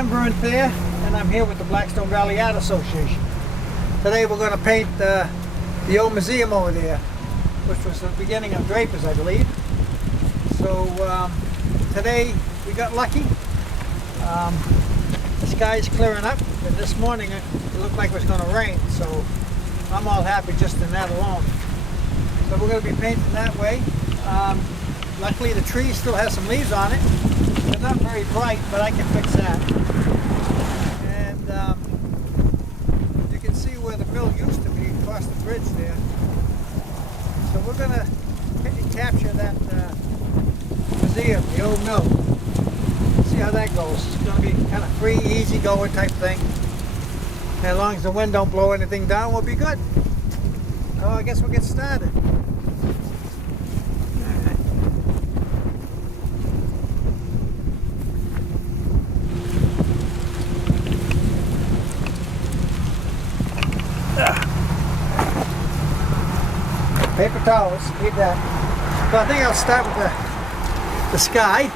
I'm Verne Thayer, and I'm here with the Blackstone Valley Art Association. Today we're going to paint the old museum over there, which was the beginning of Draper's, I believe. So today we got lucky. The sky's clearing up, and this morning it looked like it was going to rain, so I'm all happy just in that alone. So we're going to be painting that way. Luckily the tree still has some leaves on it. They're not very bright, but I can fix that. And you can see where the mill used to be across the bridge there. So we're going to capture that museum, the old mill. See how that goes. It's going to be kind of free, easy going type thing. And as long as the wind don't blow anything down, we'll be good. So I guess we'll get started. Paper towels, keep that. So I think I'll start with the sky.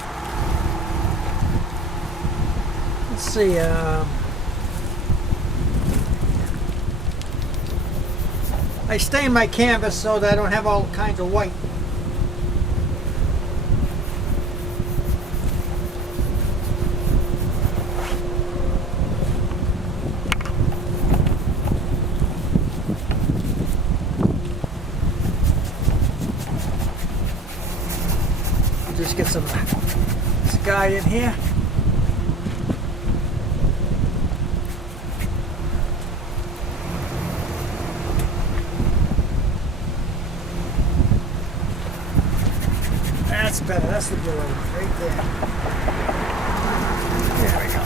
Let's see. I stain my canvas so that I don't have all kinds of white. Just get some sky in here. That's better. That's the blue right there. There we go.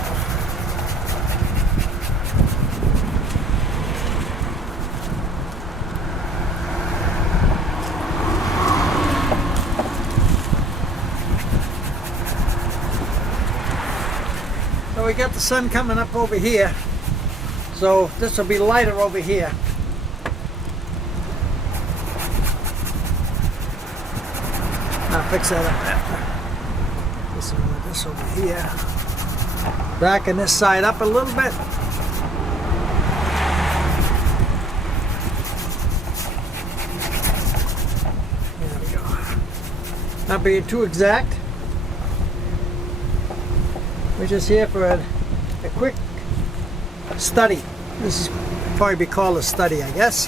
So we got the sun coming up over here, so this will be lighter over here. I'll fix that up after. This over here. Backing this side up a little bit. There we go. Not being too exact. We're just here for a quick study. This is probably be called a study, I guess.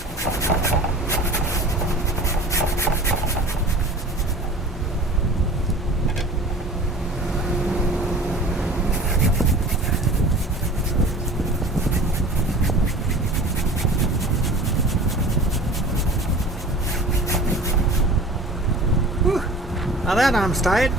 Whew. Now that arm's tired.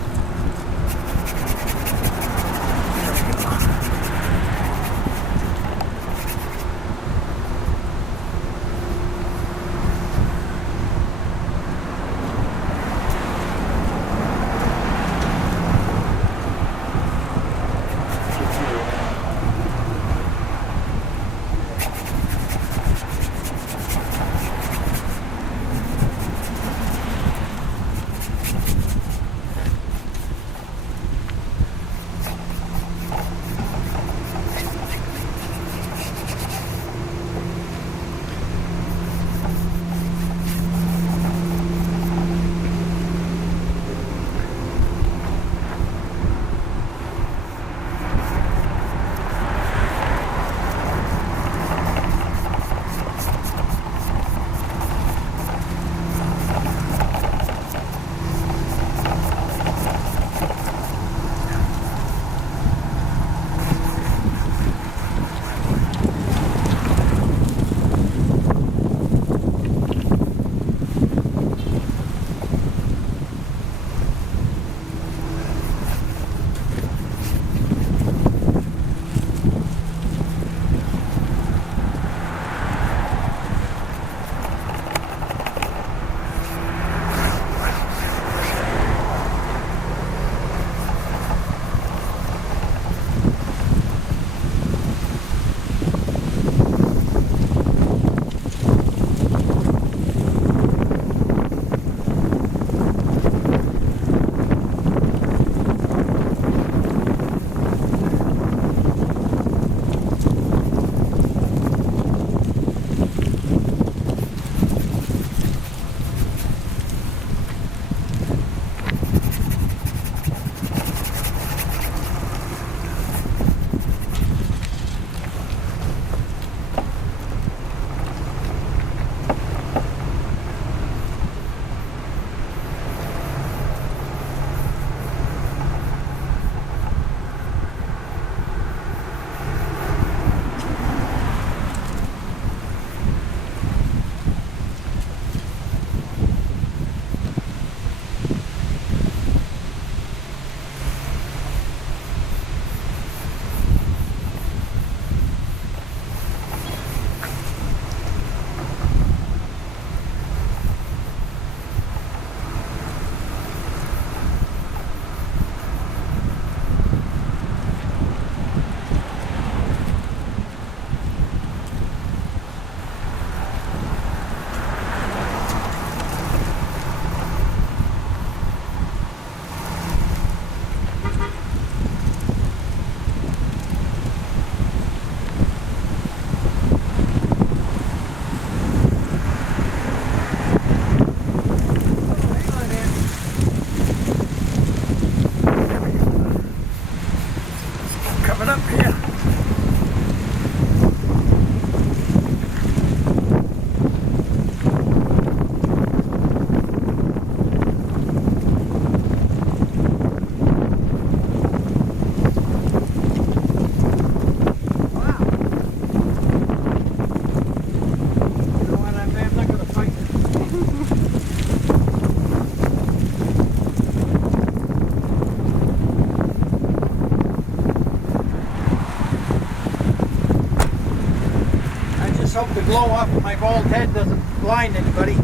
hope the glow off of my bald head doesn't blind anybody.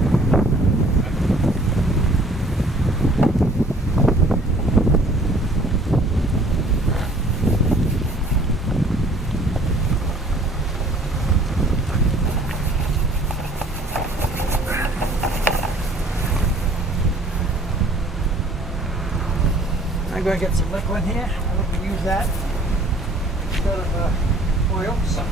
I'm going to get some liquid here. I can use that instead of oil. So.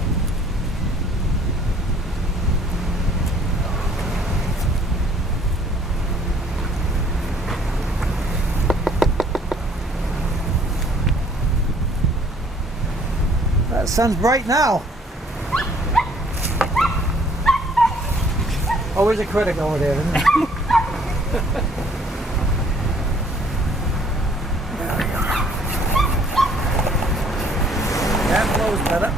The sun's bright now. Always a critic over there, isn't it? That flows better.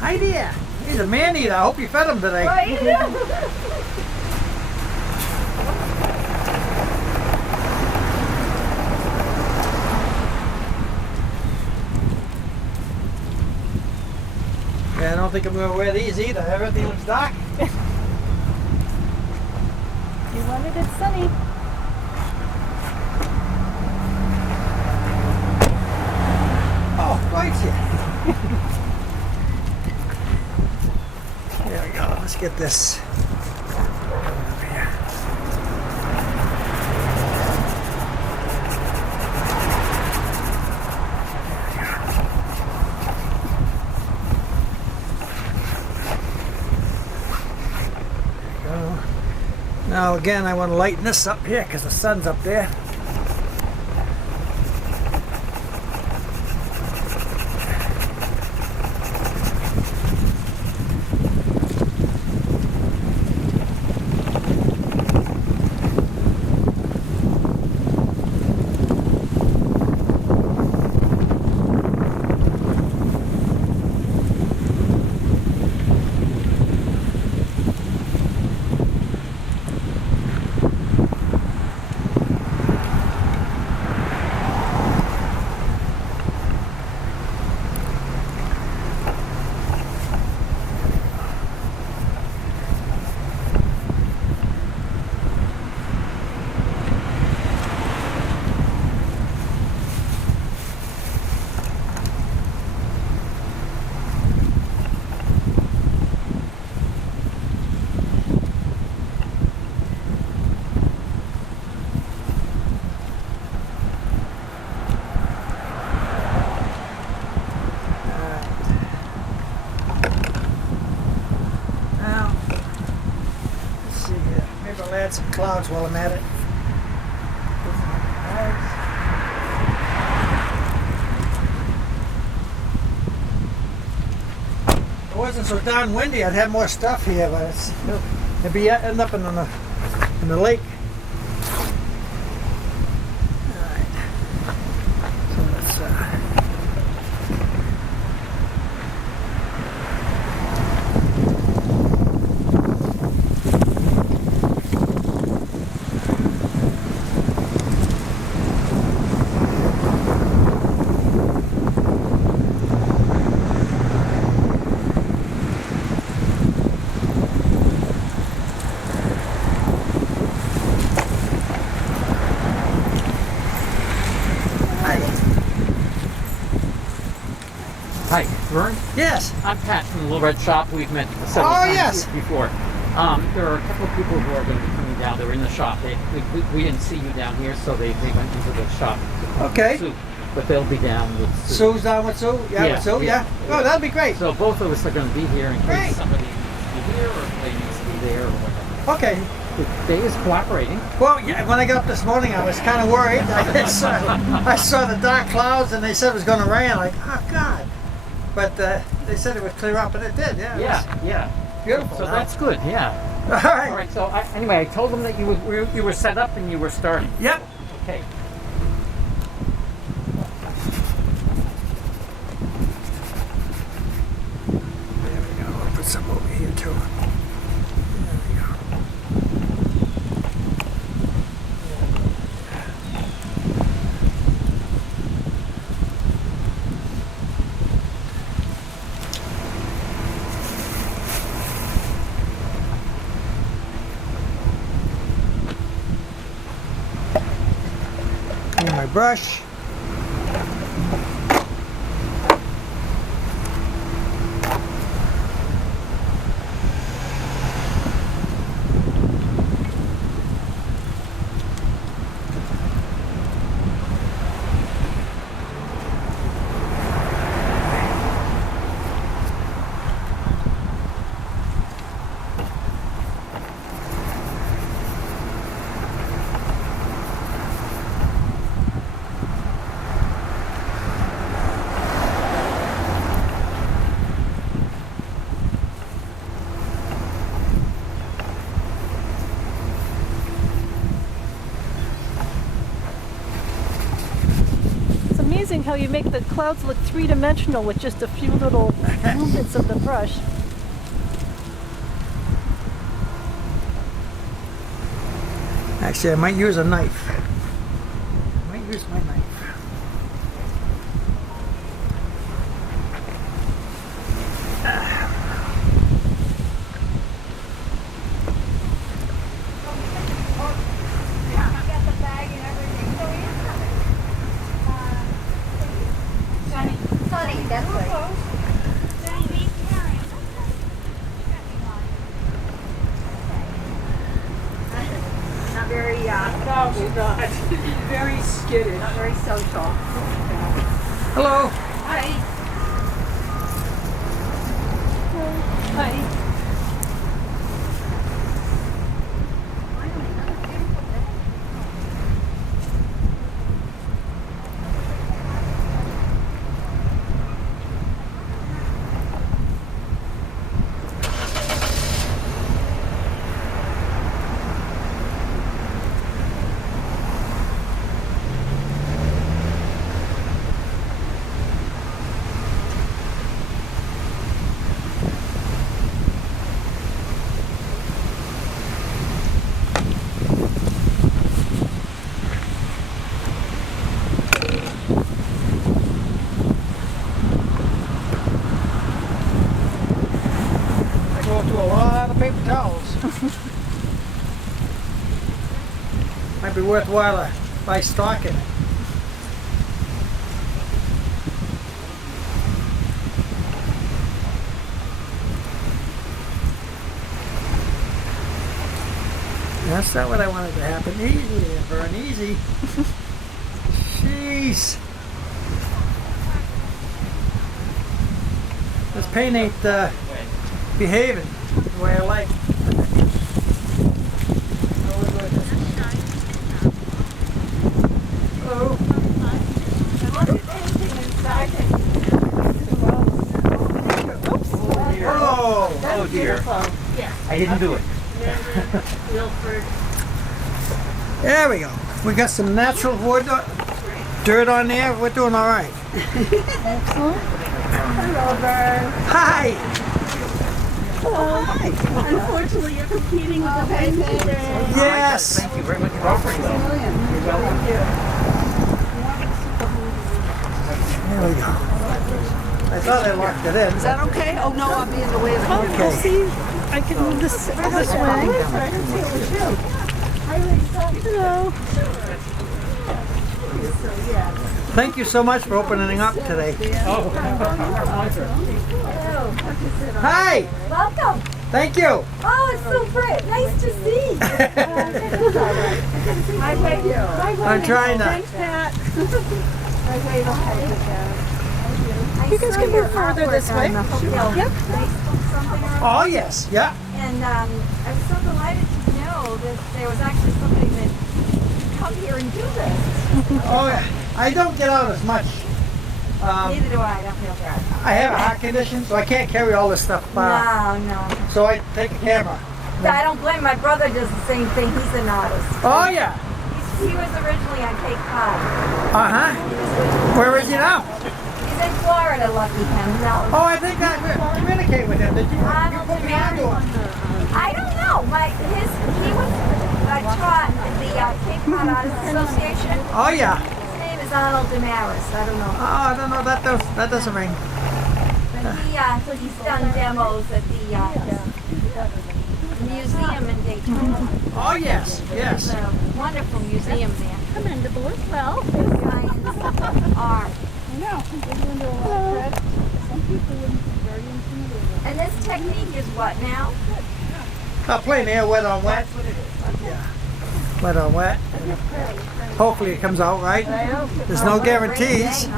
Hi there. He's a man eater. I hope you fed him today. Right? Yeah, I don't think I'm going to wear these either. Everything looks dark. You wanted it sunny. Oh, right here. There we go. Let's get this over here. There we go. Now again, I want to lighten this up here because the sun's up there. I'll add some clouds while I'm at it. If it wasn't so darn windy, I'd have more stuff here, but it's, it'd be end up in the lake. All right. So let's. Hi, Verne? Yes. I'm Pat from the Little Red Shop. We've met several times yes. before. There are a couple of people who are going to be coming down. They were in the shop. We didn't see you down here, so they went into the shop. Okay. Sue, but they'll be down with Sue. Sue's down with Sue? Yeah, with Sue, yeah. Oh, that'd be great. So both of us are going to be here in Great. case somebody needs to be here or if they needs to be there or whatever. Okay. The day is cooperating. Well, yeah, when I got up this morning, I was kind of worried. I saw the dark clouds, and they said it was going to rain. Like, oh God! But they said it would clear up, and it did. Yeah. Yeah. Beautiful. So now. that's good. Yeah. All right. All right. So anyway, I told them that you were set up and you were starting. Yep. Okay. There we go. I'll put some over here too. There we go. Clean my brush. It's amazing how you make the clouds look three-dimensional with just a few little movements of the brush. Actually, I might use a knife. I might use my knife. Not very, No, she's not. Very skittish. not very social. Hello. Hi. Hi. I go through a lot of paper towels. Might be worthwhile to buy stock in it. That's not what I wanted to happen. Easy there, Vern, easy. Jeez. This paint ain't behaving the way I like. Hello. Hello. Oh dear. I didn't do it. There we go. We got some natural wood, dirt on there. We're doing all right. Hello, Verne. Hi. Hi. Unfortunately, you're competing with the painting today. Yes. Thank you very much for offering though. You're welcome. There we go. I thought I locked it in. Is that okay? Oh, no, I'll be in the way of the I'll Okay. see. I can move this way. Hello. Thank you so much for opening up today. Oh, pleasure. Hi. Welcome. Thank you. Oh, it's so great. Nice to see. Hi, thank you. I'm trying to. Thanks, Pat. You guys can move further this way. Yep. Oh yes. Yeah. And I was so delighted to know know that there was actually somebody that come here and do this. Oh, yeah. I don't get out as much. Neither do I don't feel bad. I have a heart condition, so I can't carry all this stuff far. No. So I take a camera. I don't blame my brother does the same thing. He's an artist. Oh, yeah. He was originally on Cape Cod. Uh-huh. Where is he now? He's in Florida, lucky him. No. Oh, I think I communicate with him. Did you put me on to him? I don't know. He was taught at the Cape Cod Art Association. Oh, yeah. His name is Arnold Damaris. I don't know. Oh, I don't know. That doesn't ring. But he's done demos at the museum in Daytona. Oh, yes. Yes. It's a wonderful museum there. Commendable as well. Science, art. And this technique is what now? Plain air, wet on wet. That's what it is. Yeah. Wet on wet. Hopefully it comes out right. There's no guarantees. You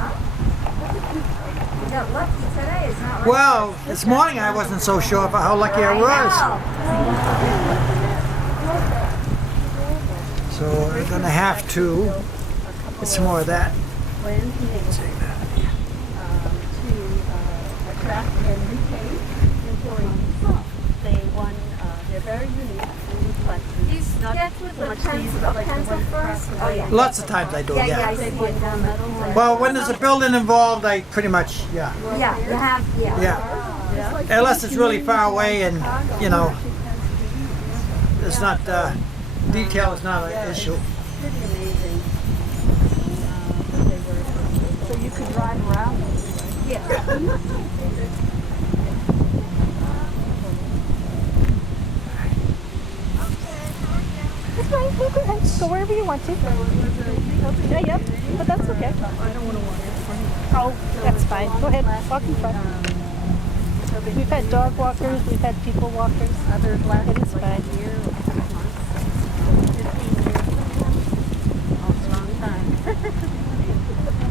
got lucky today, it's not right. Well, this morning I wasn't so sure about how lucky I was. So we're going to have to get some more of that. When he to attract and retain employees. They won, they're very unique. But You sketch with the pencil first? Oh, yeah. Lots of times I do, Yeah, I yeah. see it down there. Well, when there's a building involved, I pretty much, yeah. Yeah, you have, Yeah. Unless it's really far away and, you know, it's not, detail is not an issue. pretty amazing. So you could drive around. Yeah. That's fine. You go ahead. Go wherever you want to. Yeah, yep. But that's okay. I don't want to walk. Oh, that's fine. Go ahead. Walk in front. We've had dog walkers. We've had people walkers. Others last. It is fine.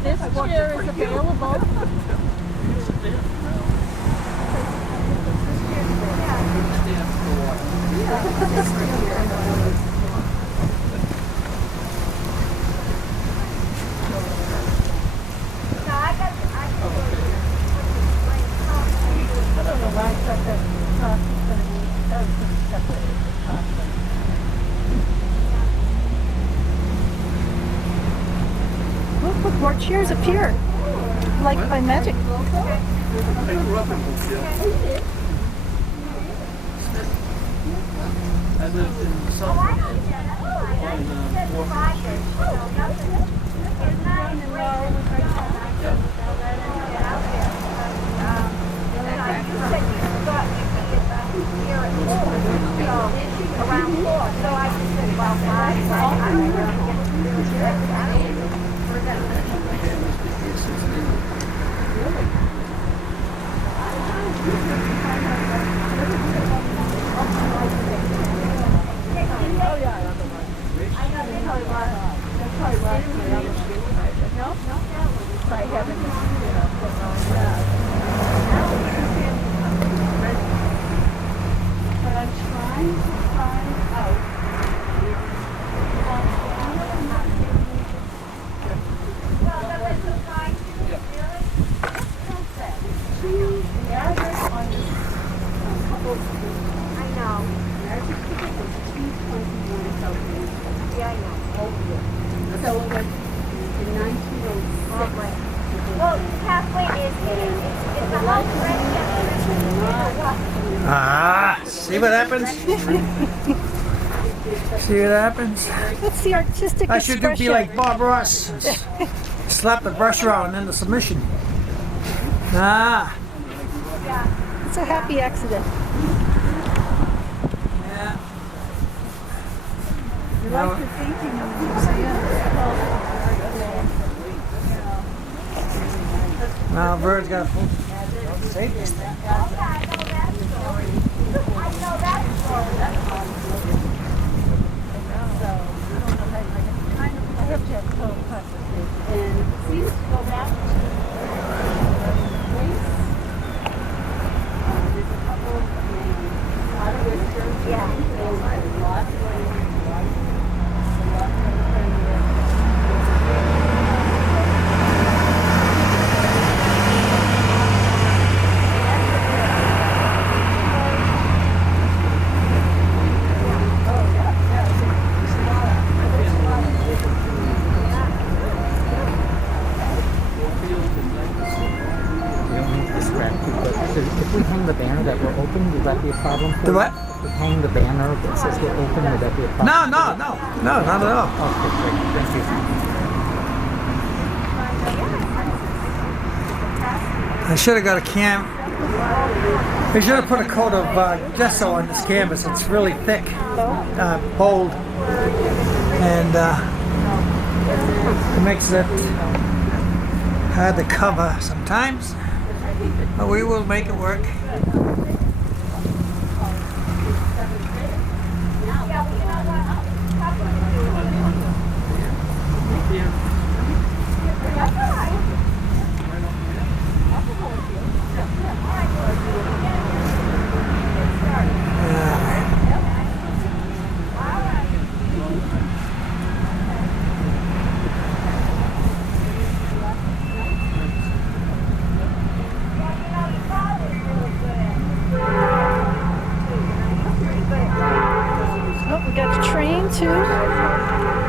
This chair is available. Look, more chairs appear, like by magic. Around 4, so I just said about 5. I don't know. But I'm trying to find out. The address on this couple I know. address ticket was 221 South. Yeah, I know. So it was in 1906. Well, halfway is the house ready? Ah, see what happens? See what happens? That's the artistic I should expression. be like Bob Ross. Slap the brush around and then the submission. Ah. It's a happy accident. Yeah. You like the thinking of the museum. Now, Verne's got to save this thing. And please go back to place. There's a couple of names. Out of Whistler. Yeah. There's lots of hang the banner that we're open, would that be a problem for The you? what? To hang the banner that says we're open, would that be a problem? No, not at all. Okay, great. Thank you. I should have got a I should have put a coat of gesso on this canvas. It's really thick, bold, and it makes it hard to cover sometimes. But we will make it work. Oh, we got a train too.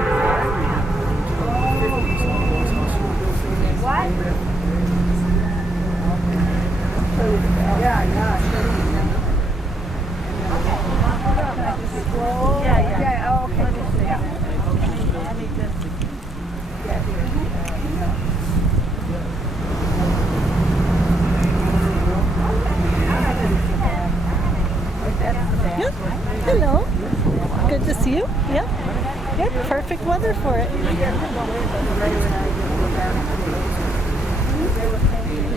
Yep. Hello. Good to see you. Yep. Yep. Perfect weather for it.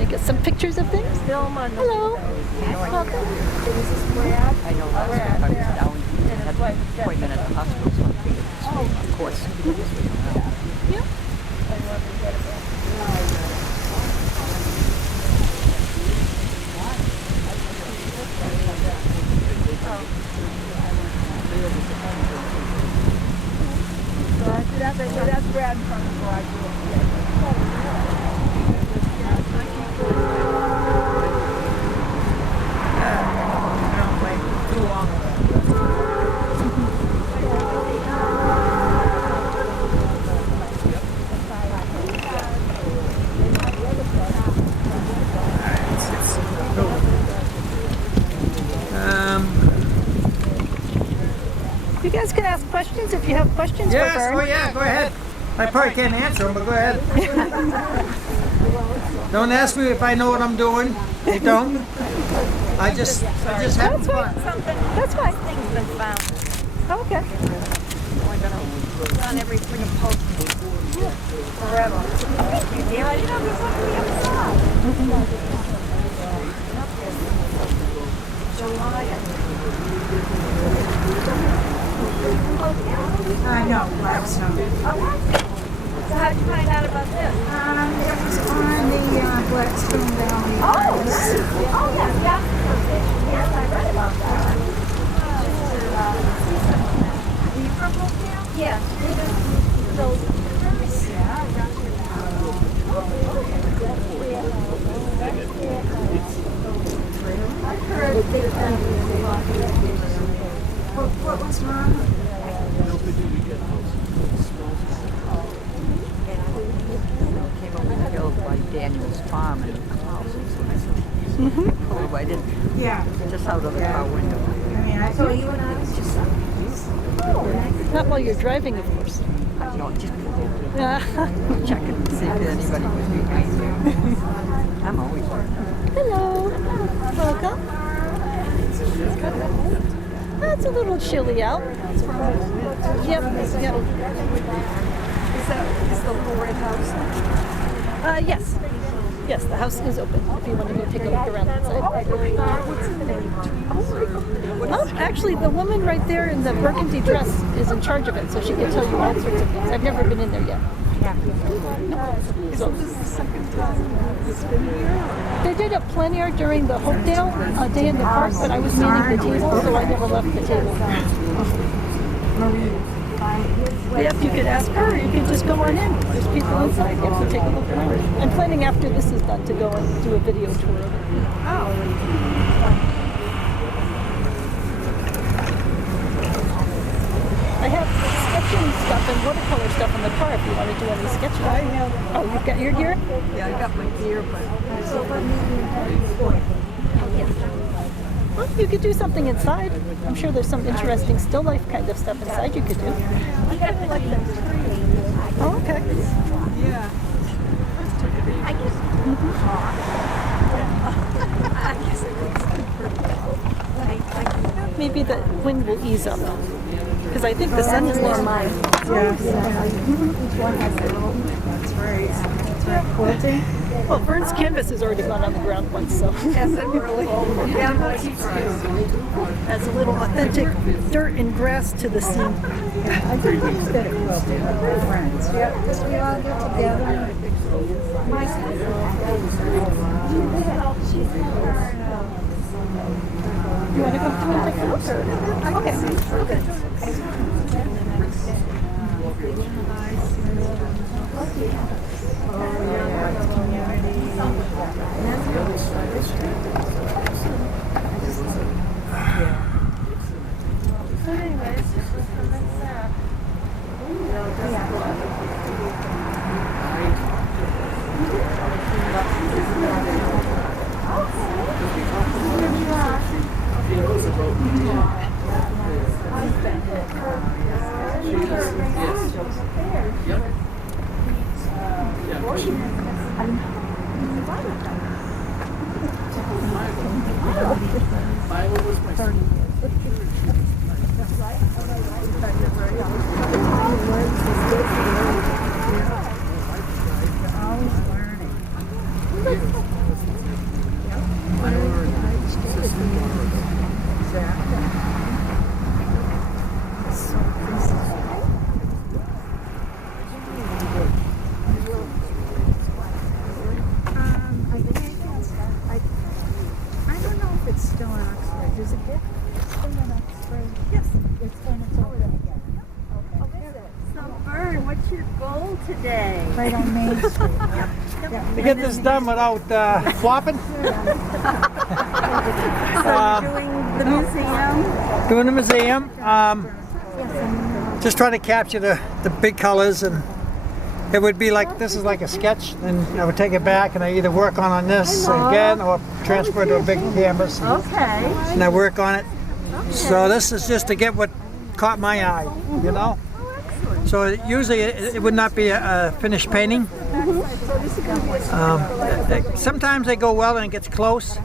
You get some pictures of things? Hello. Welcome. I know last week I was down, had an appointment at the hospital, so I figured this week, of course. Yep. That's Brad from the garage. You guys can ask questions if you have questions Yes, for Verne. oh yeah, go ahead. I probably can't answer them, but go ahead. Don't ask me if I know what I'm doing. I don't. I just have That's fun. fine. That's fine. Things been found. Oh, okay. We're gonna put on every freaking post forever. Yeah, I didn't know there's something outside. I know, Blackstone. So how did you find out about this? It was on the Blackstone Valley Art Association. Oh, yes, yeah. Yes, I read about that. The purple tail? Yes. Those. What was wrong? Came over the hill by Daniel's farm and the house. Oh, I didn't, Yeah. just out of the car window. I mean, I told you and I was just Not while you're driving, of course. No, just Yeah. checking to see if anybody was behind me. I'm always Hello. Welcome. It's a little chilly out. Yep. Yep. Is the little red house? Yes. Yes, the house is open if you want to go take a look around inside. What's the name? Oh, actually, the woman right there in the burgundy dress is in charge of it, so she can tell you all sorts of things. I've never been in there yet. So, This is the second time it's been here. they did a plein air during the Hopedale day in the park, but I was manning the table, so I never left the table. Yep, you could ask her, or you could just go on in. There's people inside. You have to take a look around. I'm planning after this is done to go and do a video tour of it. I have sketching stuff and watercolor stuff in the car if you want to do any sketching. I have. Oh, you've got your gear? Yeah, I got my gear, but Well, you could do something inside. I'm sure there's some interesting still life kind of stuff inside you could do. I kind of like the tree. Oh, okay. Yeah. I guess. I guess it looks like Maybe the wind will ease up. Because I think the sun is more mine. Each one has their own. That's right. That's right. Quilting. Well, Verne's canvas has already gone on the ground once, so. Yes, it really. Adds a little authentic dirt and grass to the scene. I think we used it at quilting. We're friends. Yep. Just we all get together. My You want to come through and take a look? Okay. Okay. right on Main Street. To get this done without flopping. Doing the museum. Doing the museum. Just trying to capture the big colors, and it would be like, this is like a sketch, and I would take it back and I either work on this again or transfer it to a big canvas. Okay. And I work on it. So this is just to get what caught my eye, you know? So usually it would not be a finished painting. Sometimes they go well and it gets close.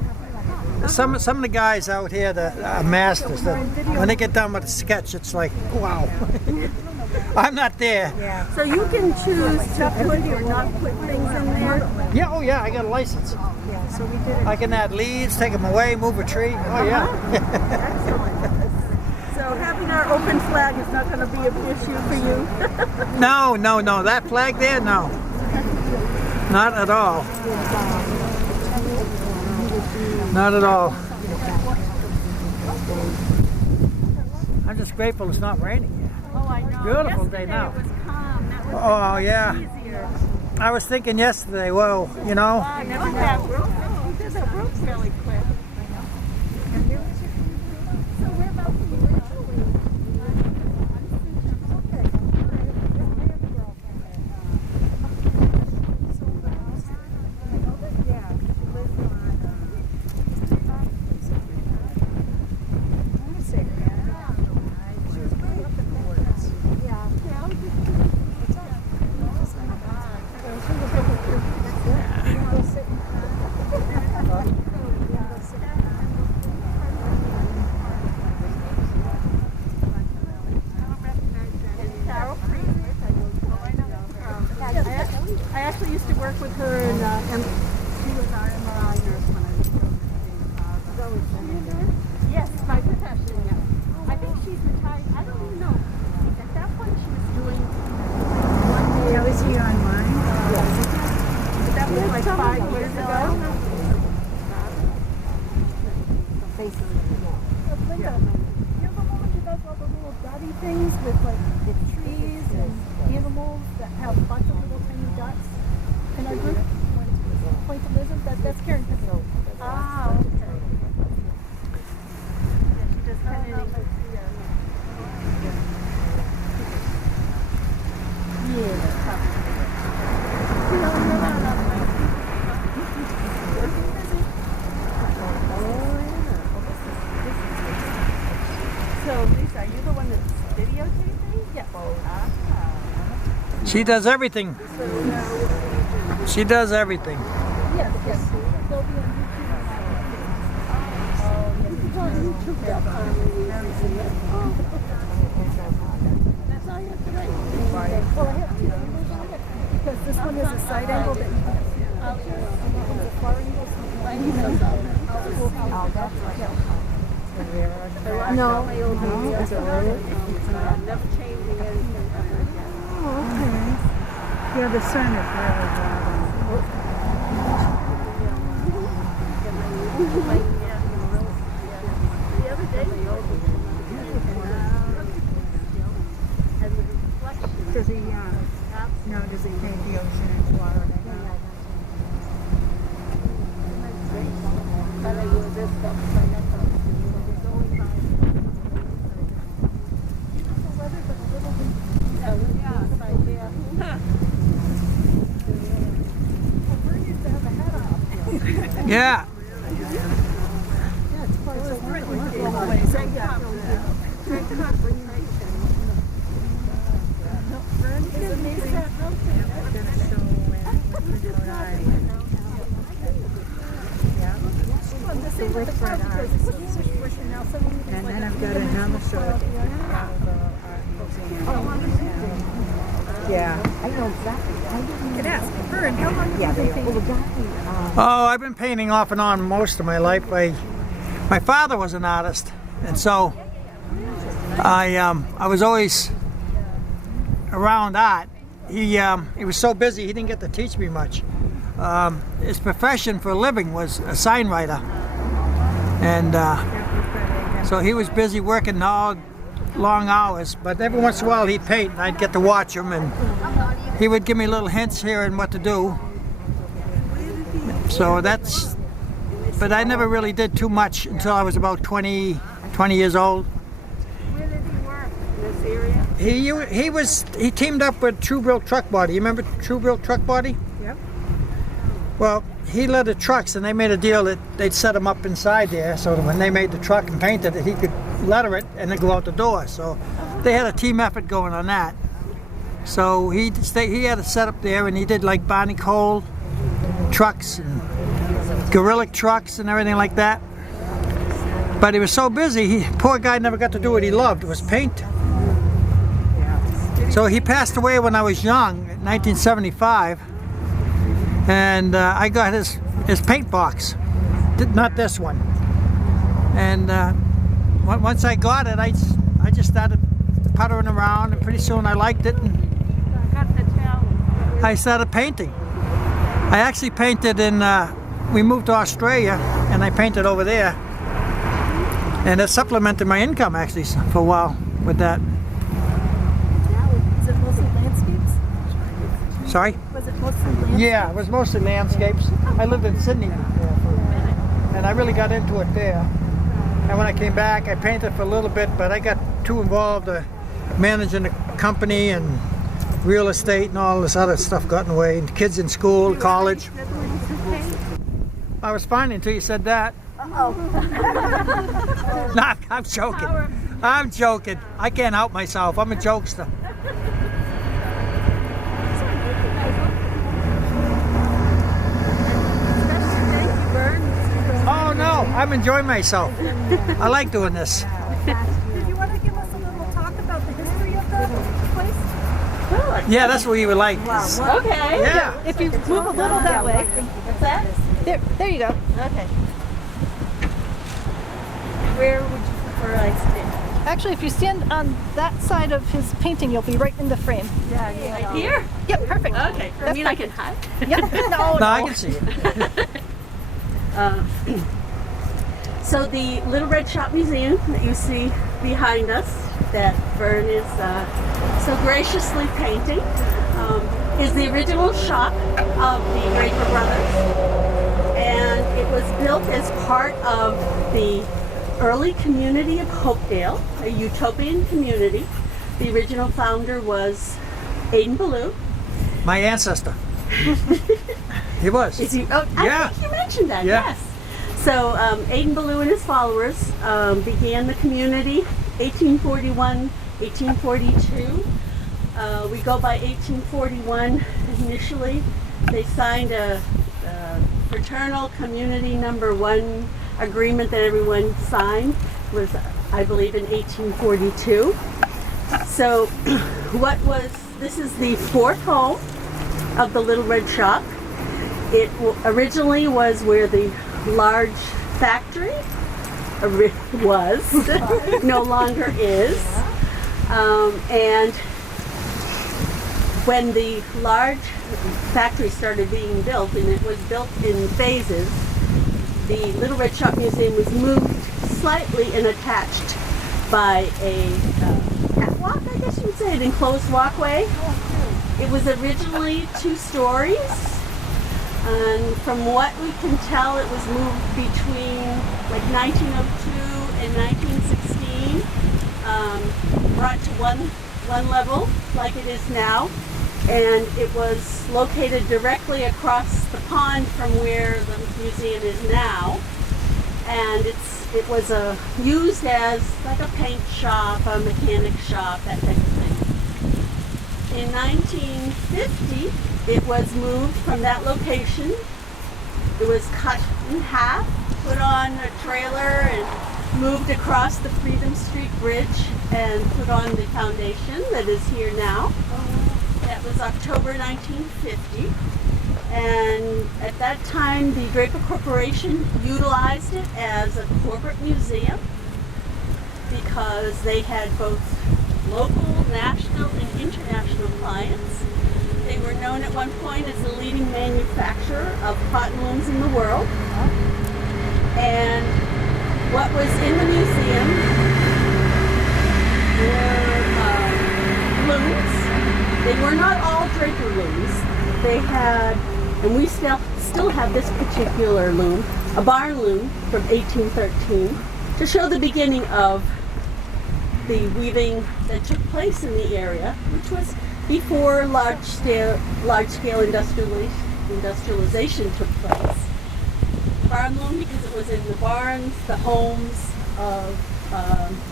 Some of the guys out here that are masters, that when they get done with a sketch, it's like, wow. I'm not there. Yeah. So you can choose to put or not put things in there? Yeah, oh yeah, I got a license. Yeah, so we did it. I can add leaves, take them away, move a tree. Oh yeah. Excellent. So having our open flag is not going to be an issue for you? No. That flag there, no. Not at all. Not at all. I'm just grateful it's not raining yet. Oh, I know. Beautiful day Yesterday now. It was calm. That was Oh yeah. easier. I was thinking yesterday, well, you know, I never had rope. Oh, we did that rope fairly quick. So whereabouts are you originally? I actually used to work with her, and she was our MRI nurse when I was doing Yes, by profession, yeah. I think she's retired. I don't even know. At that point, she was doing one day. Now, is he online? But that was like 5 years ago. Linda, you're the woman who does all the little dotty things with like the trees and animals that have lots of little tiny dots in our group. Pointillism, that's Karen Pizzol. Ah, okay. Yeah, she does kind of She does everything. She does everything. Yes, yes. They'll be on YouTube. That's all you have to write. Well, I have two angles on it because this one is a side angle that you can see. It's a far angle, so he knows all that. No, it's a really never changing anything. Oh, okay. Yeah, the sun is really bad. The other day we opened and the reflection. Does he, no, does he paint the ocean and water? But I use this stuff. Beautiful weather, but a little bit. Yeah, right there. Verne used to have a hat on. Yeah. It's quite a wonderful place. Verne is amazing. And then I've got another sort. Yeah. I know exactly. I could ask Verne, how long have you been painting? Oh, I've been painting off and on most of my life. My father was an artist, and so I was always around art. He was so busy he didn't get to teach me much. His profession for a living was a sign writer, and so he was busy working all long hours. But every once in a while he'd paint, and I'd get to watch him, and he would give me little hints here and what to do. So that's. But I never really did too much until I was about 20 years old. Where did he work? In this area? He teamed up with Truebill Truck Body. You remember Truebill Truck Body? Yep. Well, he led the trucks, and they made a deal that they'd set him up inside there, so that when they made the truck and painted it, he could letter it and then go out the door. So they had a team effort going on that. So he had a setup there, and he did like Barney Cole trucks and Gorilla trucks and everything like that. But he was so busy, poor guy never got to do what he loved, was paint. So he passed away when I was young, in 1975, and I got his paint box, not this one. And once I got it, I just started puttering around, and pretty soon I liked it, and I started painting. I actually painted we moved to Australia, and I painted over there, and it supplemented my income actually for a while with that. Is it mostly landscapes? Sorry? Was it mostly landscapes? Yeah, it was mostly landscapes. I lived in Sydney before for a minute, and I really got into it there. And when I came back, I painted for a little bit, but I got too involved managing a company and real estate and all this other stuff got in the way, and kids in school, college. I was fine until you said that. Uh-oh. Nah, I'm joking. I'm joking. I can't help myself. I'm a jokester. Oh no, I'm enjoying myself. I like doing this. Did you want to give us a little talk about the history of the place? Yeah, that's what you would like. Okay. Yeah. If you move a little that way. What's that? There you go. Okay. Where would you prefer I stand? Actually, if you stand on that side of his painting, you'll be right in the frame. Yeah. Here? Yep, perfect. Okay. I mean, I can hide. Yep. No, No, I can see it. So the Little Red Shop Museum that you see behind us, that Verne is so graciously painting, is the original shop of the Draper brothers, and it was built as part of the early community of Hopedale, a utopian community. The original founder was Aidan Ballou. My ancestor. He was. Is he? Oh, Yeah. I think you mentioned that. Yeah. Yes. So Aidan Ballou and his followers began the community 1841, 1842. We go by 1841 initially. They signed a fraternal community number 1 agreement that everyone signed. Was, I believe, in 1842. So this is the 4th home of the Little Red Shop. It originally was where the large factory was, no longer is. And when the large factory started being built, and it was built in phases, the Little Red Shop Museum was moved slightly and attached by a catwalk, I guess you would say, an enclosed walkway. It was originally 2 stories. And from what we can tell, it was moved between like 1902 and 1916, brought to one level like it is now. And it was located directly across the pond from where the museum is now. And it was used as like a paint shop, a mechanic shop, that type of thing. In 1950, it was moved from that location. It was cut in half, put on a trailer, and moved across the Freedom Street Bridge and put on the foundation that is here now. That was October 1950. And at that time, the Draper Corporation utilized it as a corporate museum because they had both local, national, and international clients. They were known at one point as the leading manufacturer of cotton looms in the world. And what was in the museum were looms. They were not all Draper looms. They had, and we still have this particular loom, a barn loom from 1813, to show the beginning of the weaving that took place in the area, which was before large-scale industrialization took place. Barn loom because it was in the barns, the homes of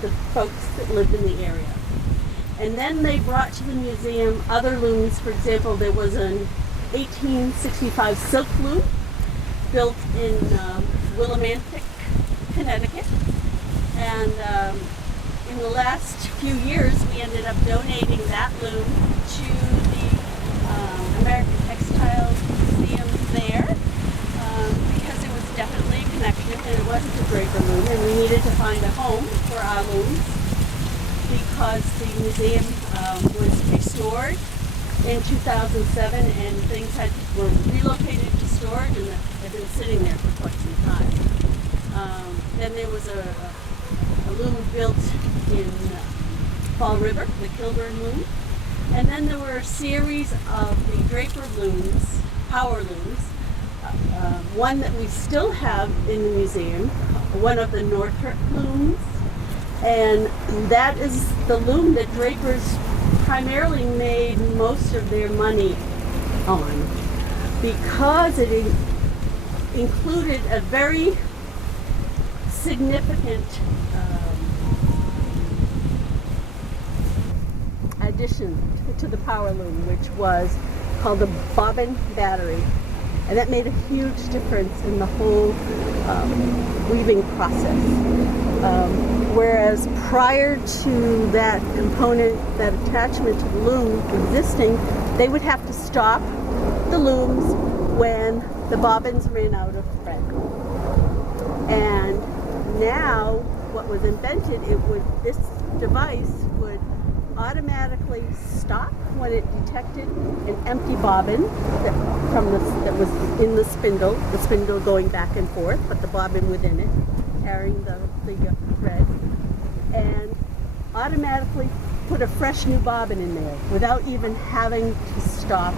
the folks that lived in the area. And then they brought to the museum other looms. For example, there was an 1865 silk loom built in Willimantic, Connecticut. And in the last few years, we ended up donating that loom to the American Textile Museum there because it was definitely a connection and it wasn't a Draper loom, and we needed to find a home for our looms because the museum was restored in 2007 and things were relocated to storage and had been sitting there for quite some time. Then there was a loom built in Fall River, the Kilburn loom. And then there were a series of the Draper looms, power looms. One that we still have in the museum, one of the Northrop looms. And that is the loom that Drapers primarily made most of their money on because it included a very significant addition to the power loom, which was called the bobbin battery. And that made a huge difference in the whole weaving process. Whereas prior to that component, that attachment to the loom existing, they would have to stop the looms when the bobbins ran out of thread. And now what was invented, this device would automatically stop when it detected an empty bobbin that was in the spindle going back and forth, but the bobbin within it, carrying the thread, and automatically put a fresh new bobbin in there without even having to stop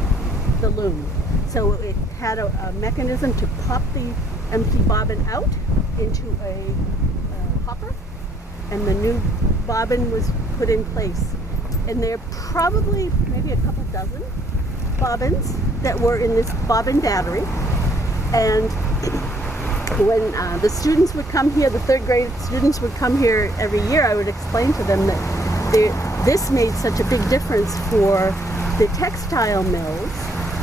the loom. So it had a mechanism to pop the empty bobbin out into a hopper, and the new bobbin was put in place. And there are probably maybe a couple dozen bobbins that were in this bobbin battery. And when the students would come here, the 3rd grade students would come here every year, I would explain to them that this made such a big difference for the textile mills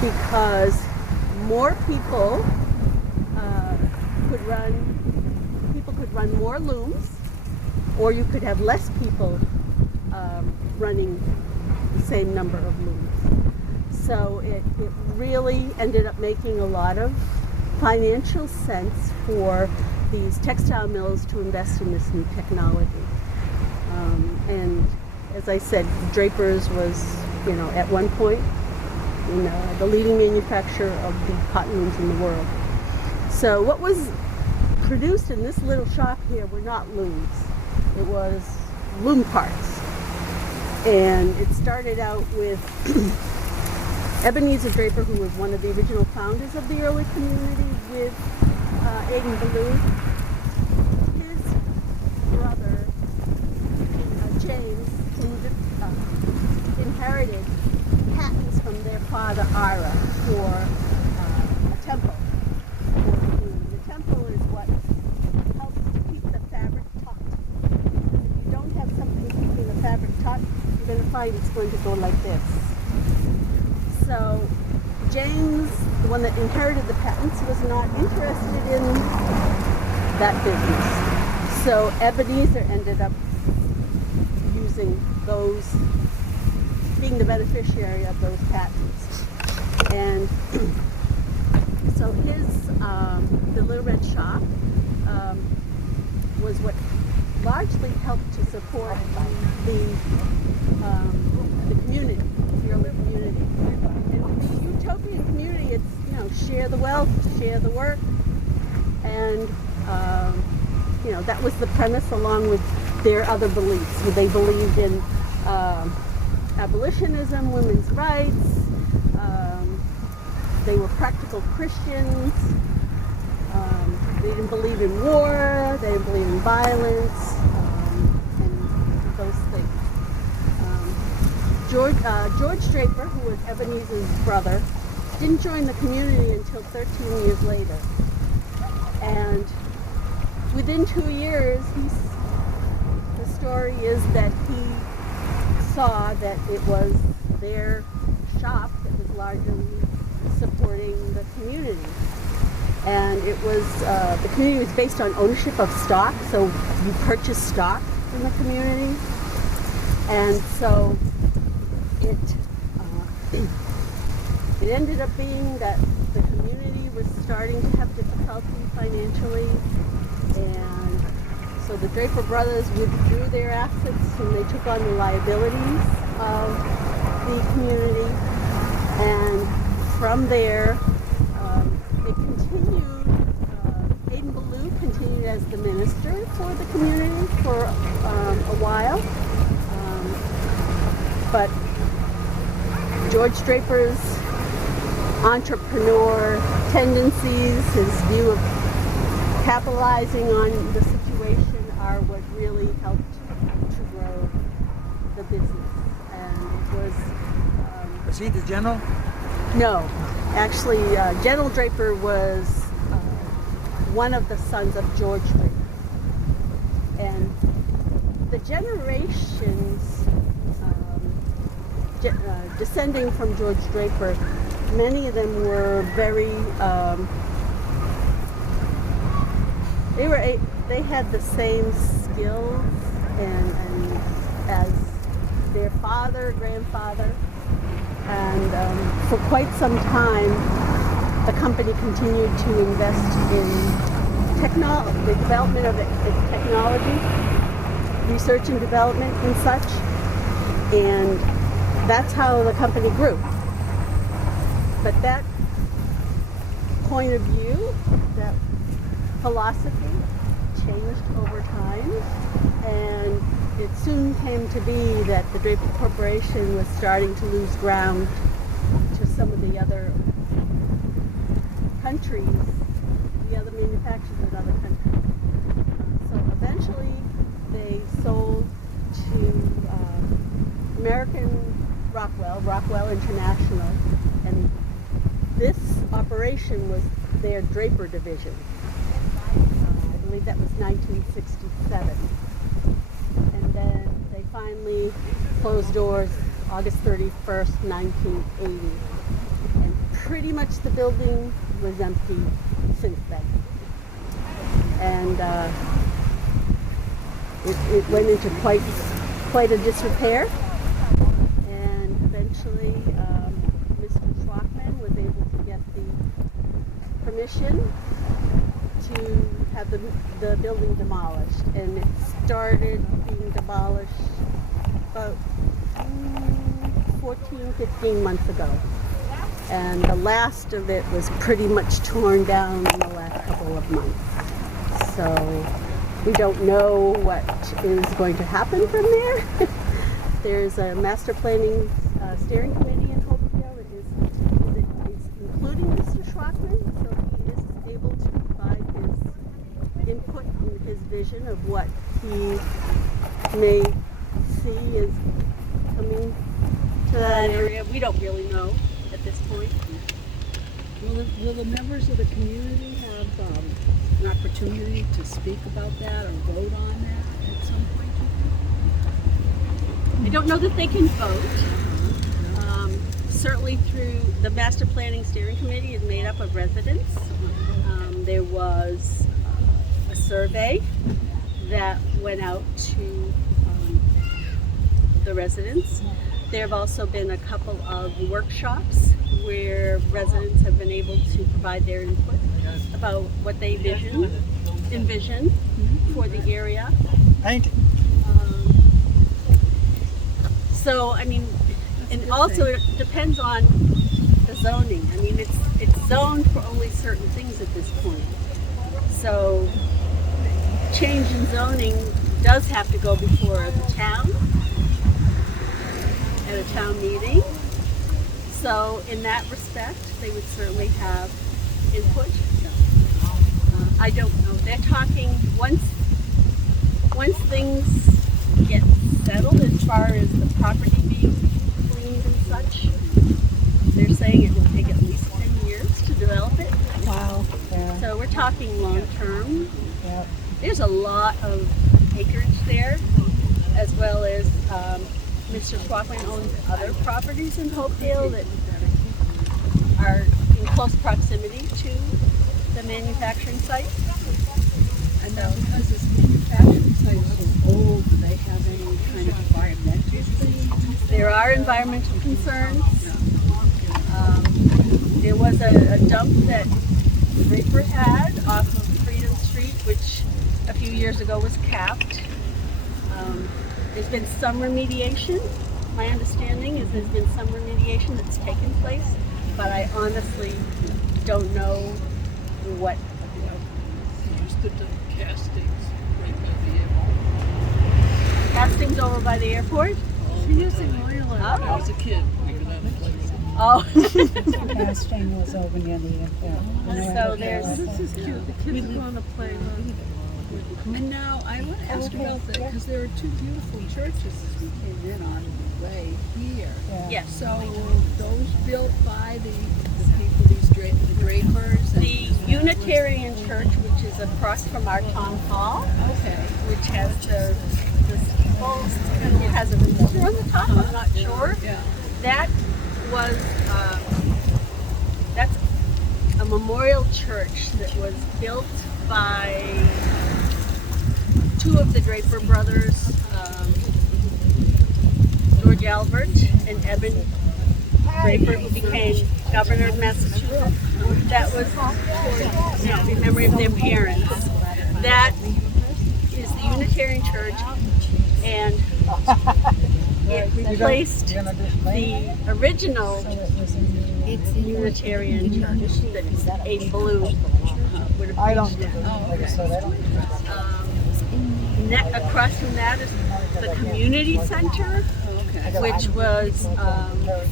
because more people could run more looms, or you could have less people running the same number of looms. So it really ended up making a lot of financial sense for these textile mills to invest in this new technology. And as I said, Draper's was, at one point, the leading manufacturer of the cotton looms in the world. So what was produced in this little shop here were not looms. It was loom parts. And it started out with Ebenezer Draper, who was one of the original founders of the early community, with Aiden Ballou. His brother, James, inherited patents from their father, Ira, for a temple. The temple is what helps to keep the fabric taut. If you don't have something keeping the fabric taut, you're going to find it's going to go like this. So James, the one that inherited the patents, was not interested in that business. So Ebenezer ended up using those, being the beneficiary of those patents. And so his, the Little Red Shop, was what largely helped to support the community, the early community. And the utopian community, it's, share the wealth, share the work, and, that was the premise along with their other beliefs. They believed in abolitionism, women's rights, they were practical Christians, they didn't believe in war, they didn't believe in violence, and those things. George Draper, who was Ebenezer's brother, didn't join the community until 13 years later. And within 2 years, the story is that he saw that it was their shop that was largely supporting the community. And it was, the community was based on ownership of stock, so you purchase stock in the community. And so it ended up being that the community was starting to have difficulty financially, and so the Draper brothers withdrew their assets and they took on the liabilities of the community, and from there it continued. Aiden Ballou continued as the minister for the community for a while, but George Draper's entrepreneur tendencies, his view of capitalizing on the situation, are what really helped to grow the business. And it was... Was he the general? No. Actually, General Draper was one of the sons of George Draper. And the generations descending from George Draper, many of them were very, they had the same skills and as their father, grandfather, and for quite some time the company continued to invest in the development of technology, research and development and such, and that's how the company grew. But that point of view, that philosophy, changed over time, and it soon came to be that the Draper Corporation was starting to lose ground to some of the other countries, the other manufacturers in other countries. So eventually they sold to American Rockwell International, and this operation was their Draper division. I believe that was 1967. And then they finally closed doors August 31st, 1980. And pretty much the building was empty since then. And it went into quite a disrepair. And eventually Mr. Schlockman was able to get the permission to have the building demolished. And it started being demolished about 14, 15 months ago. And the last of it was pretty much torn down in the last couple of months. So we don't know what is going to happen from there. There's a master planning steering committee in Hopedale that is including Mr. Schlockman, so he is able to provide his input and his vision of what he may see as coming to that area. We don't really know at this point. Will the members of the community have an opportunity to speak about that or vote on that at some point? I don't know that they can vote. Certainly through the Master Planning Steering Committee is made up of residents. There was a survey that went out to the residents. There have also been a couple of workshops where residents have been able to provide their input about what they envision for the area. Painting. So, I mean, and also it depends on the zoning. I mean, it's zoned for only certain things at this point. So, change in zoning does have to go before the town at a town meeting. So, in that respect, they would certainly have input. I don't know. They're talking once things get settled as far as the property being cleaned and such. They're saying it will take at least 10 years to develop it. Wow. Yeah. So we're talking long term. Yeah. There's a lot of acreage there, as well as Mr. Schlockman owns other properties in Hopedale that are in close proximity to the manufacturing site. And now because this manufacturing site is so old, do they have any kind of environmental things? There are environmental concerns. There was a dump that Draper had off of Freedom Street, which a few years ago was capped. There's been some remediation. My understanding is there's been some remediation that's taken place, but I honestly don't know what. Used to do castings right by the airport. Castings over by the airport? We used to oil when I was a kid. Oh. Casting was over near the airport. So there's. This is cute. The kids go on the playground. And now I want to ask you about that because there are two beautiful churches as we came in on the way here. Yes. So were those built by the people, these the Drapers? And The Unitarian Church, which is across from our town hall, okay. which has the steeples, and it has a rooster on the top, I'm not sure. Yeah. That was, that's a memorial church that was built by two of the Draper brothers, George Albert and Eben Draper, who became governor of Massachusetts. That was in memory of their parents. That is the Unitarian Church, and it replaced the original Unitarian Church that a blue would have I don't preached in. like I said, I don't. Across from that is the community center, which was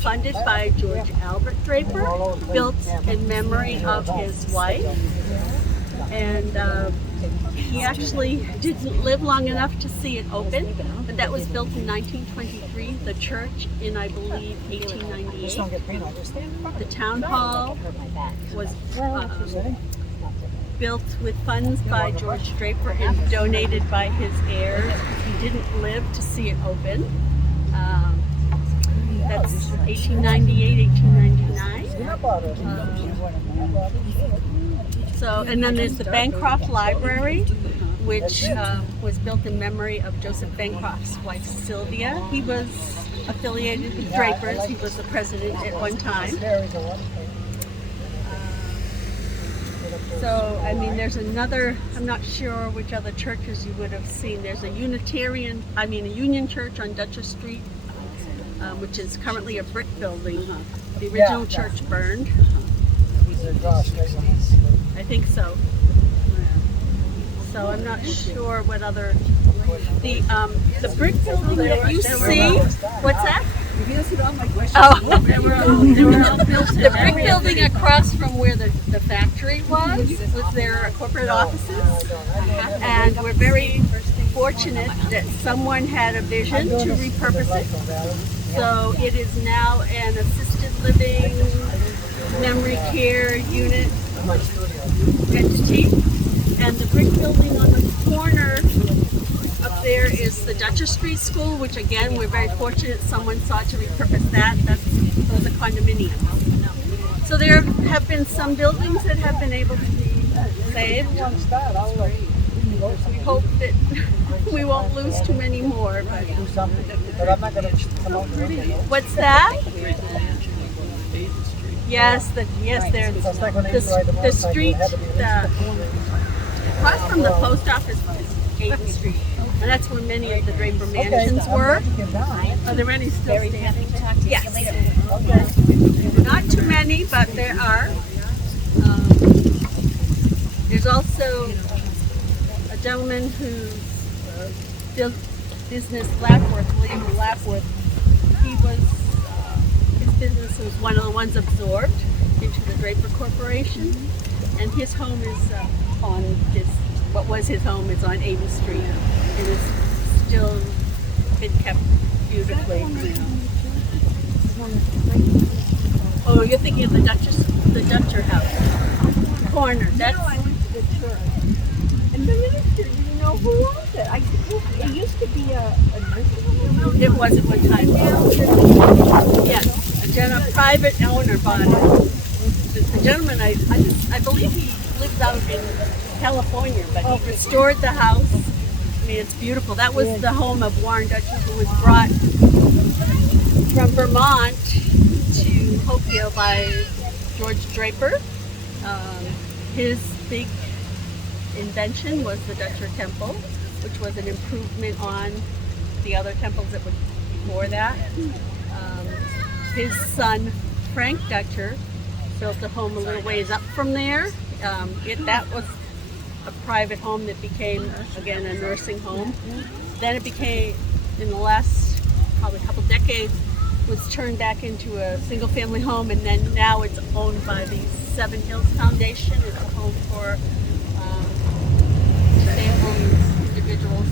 funded by George Albert Draper, built in memory of his wife. And he actually didn't live long enough to see it open, but that was built in 1923, the church in, I believe, 1898. The town hall was built with funds by George Draper and donated by his heirs. He didn't live to see it open. That's 1898, 1899. So, and then there's the Bancroft Library, which was built in memory of Joseph Bancroft's wife Sylvia. He was affiliated with Draper's. He was the president at one time. So, I mean, there's another, I'm not sure which other churches you would have seen. There's a Union Church on Dutcher Street, which is currently a brick building. The original church burned. I think so. So I'm not sure what other, the brick building that you see, what's that? You answered all my questions. Oh, they were all built. The brick building across from where the factory was their corporate offices. And we're very fortunate that someone had a vision to repurpose it. So it is now an assisted living, memory care unit entity. And the brick building on the corner up there is the Dutcher Street School, which again, we're very fortunate someone saw to repurpose that. Those are condominiums. So there have been some buildings that have been able to be saved. We hope that we won't lose too many more. What's that? Yes, there's the street across from the post office is 8th Street, and that's where many of the Draper mansions were. Are there any still standing? Yes. Not too many, but there are. There's also a gentleman whose business, Lapworth, William Lapworth, his business was one of the ones absorbed into the Draper Corporation, and his home is what was his home is on 80th Street, and it's still been kept beautifully. Oh, you're thinking of the Dutcher house corner. That's. And the minister, do you know who owns it? It used to be a nursing home. It was at one time. Yes, a private owner bought it. The gentleman, I believe he lives out in California, but he restored the house. I mean, it's beautiful. That was the home of Warren Dutcher, who was brought from Vermont to Hopedale by George Draper. His big invention was the Dutcher Temple, which was an improvement on the other temples that were before that. His son, Frank Dutcher, built a home a little ways up from there. That was a private home that became, again, a nursing home. Then it became, in the last probably couple decades, was turned back into a single family home, and then now it's owned by the Seven Hills Foundation. It's a home for disabled individuals.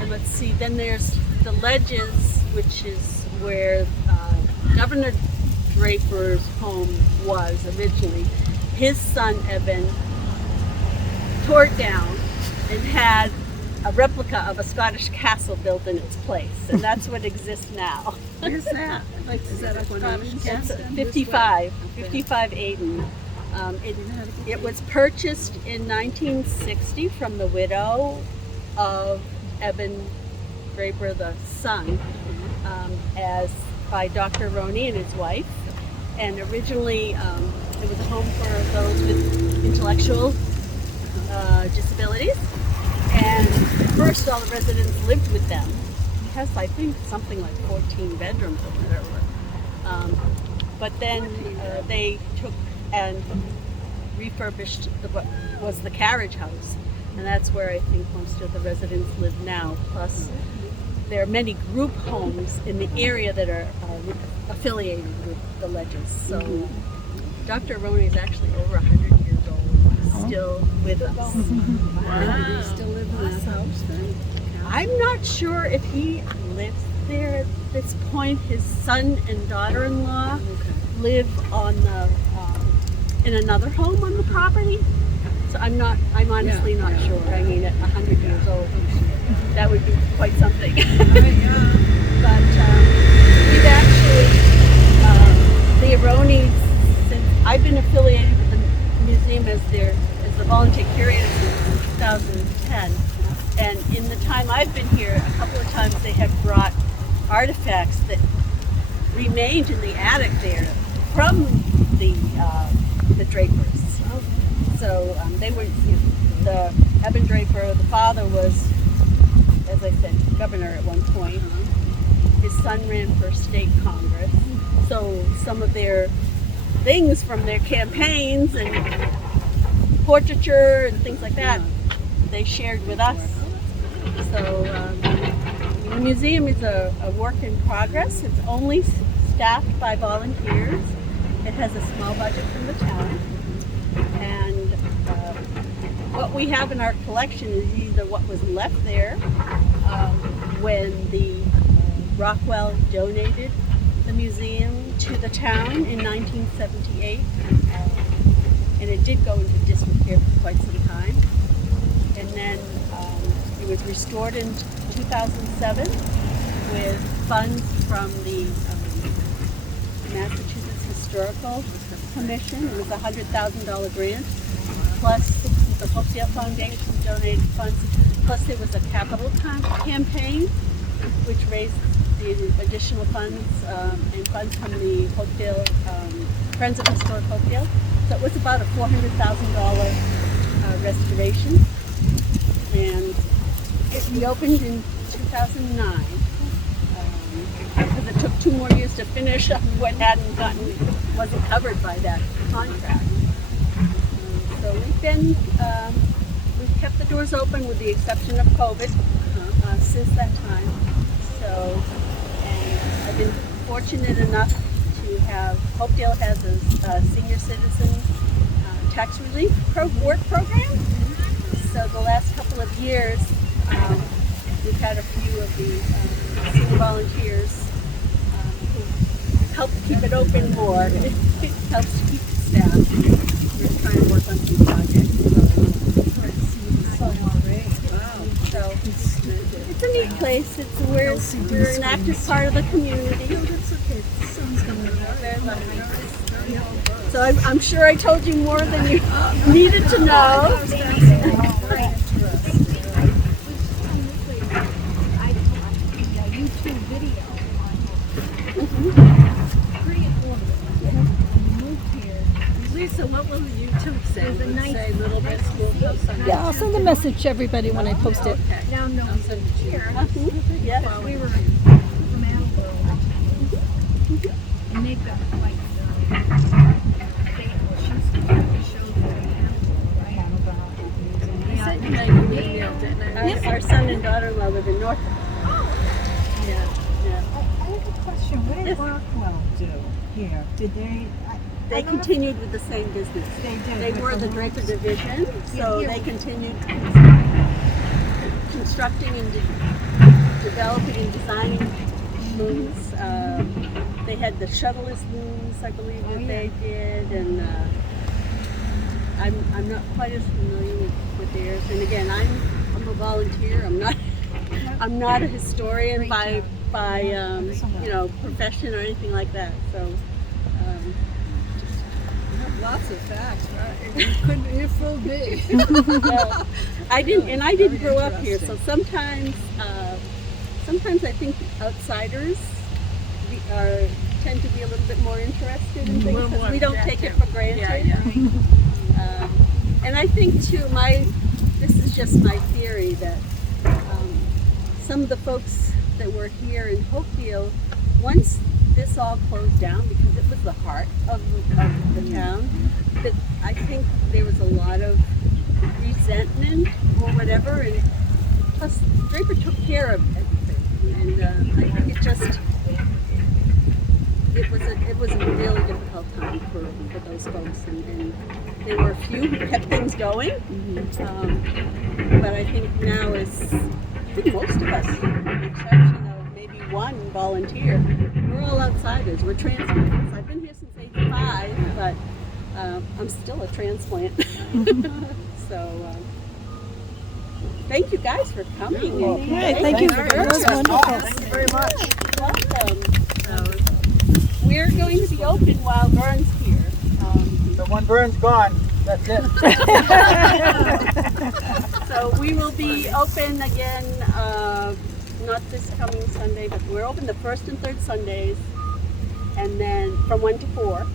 And let's see, then there's the Ledges, which is where Governor Draper's home was originally. His son, Evan, tore it down and had a replica of a Scottish castle built in its place, and that's what exists now. Where's that? Like, is that up on It's 55 Aden. It was purchased in 1960 from the widow of Evan Draper, the son, as by Dr. Roney and his wife. And originally, it was a home for those with intellectual disabilities. And first, all the residents lived with them. It has, I think, something like 14 bedrooms or whatever. But then they took and refurbished what was the carriage house, and that's where I think most of the residents live now. Plus, there are many group homes in the area that are affiliated with the Ledges. So, Dr. Roney is actually over 100 years old, still with us. Do they still live in this house then? I'm not sure if he lives there at this point. His son and daughter-in-law live on the in another home on the property. So I'm honestly not sure. I mean, at 100 years old, That would be quite something. But we've actually, the Aronis, since I've been affiliated with the museum as the volunteer curator since 2010, and in the time I've been here, a couple of times they have brought artifacts that remained in the attic there from the Drapers. So they were, the Eben Draper, the father was, as I said, governor at one point. His son ran for state congress. So some of their things from their campaigns and portraiture and things like that, they shared with us. So the museum is a work in progress. It's only staffed by volunteers. It has a small budget from the town. And what we have in our collection is either what was left there when the Rockwell donated the museum to the town in 1978. And it did go into disrepair for quite some time. And then it was restored in 2007 with funds from the Massachusetts Historical Commission. It was a $100,000 grant, plus the Hopedale Foundation donated funds, plus there was a capital campaign which raised the additional funds and funds from the Hopedale Friends of Historic Hopedale. So it was about a $400,000 restoration, and it reopened in 2009 because it took 2 more years to finish up what wasn't covered by that contract. So we've kept the doors open with the exception of COVID since that time. So, and I've been fortunate enough to have, Hopedale has a senior citizen tax relief work program. So the last couple of years, we've had a few of the senior volunteers who help keep it open more. It helps to keep it staffed. We're trying to work on some projects. So it's a neat place. We're an active part of the community. So I'm sure I told you more than you needed to know. Lisa, what will the YouTube say? Will it say Little Red School Post on Yeah, I'll send a message to everybody when I post it. Okay. Now, no, here, Yeah. we were from Attleboro, and they've got like she's showed I sent you my email, didn't I? Our son and daughter-in-law live in North. Yeah. I have a question. What did Rockwell do here? Did they? They continued with the same business. They did. They with were the Draper division, so Yeah. they continued constructing and developing and designing looms. They had the shuttleless looms, I believe, that they did, and I'm not quite as familiar with theirs. And again, I'm a volunteer. I'm not a historian by profession or anything like that. So. Lots of facts, right? You fooled me. I didn't grow up here, so sometimes I think outsiders tend to be a little bit more interested in things because we don't take it for granted. And I think too, this is just my theory that some of the folks that were here in Hopedale, once this all closed down, because it was the heart of the town, that I think there was a lot of resentment or whatever, and plus Draper took care of everything, and I think it was a really difficult time for those folks, and there were a few who kept things going, but I think now I think most of us, with the exception of maybe one volunteer, we're all outsiders. We're transplants. I've been here since '85, but I'm still a transplant. So thank you guys for coming. Right, thank you. That was wonderful. Thank you very much. Welcome. So, we're going to be open while Vern's here. So when Vern's gone, that's it. So we will be open again, not this coming Sunday, but we're open the first and third Sundays, and then from 1 to 4.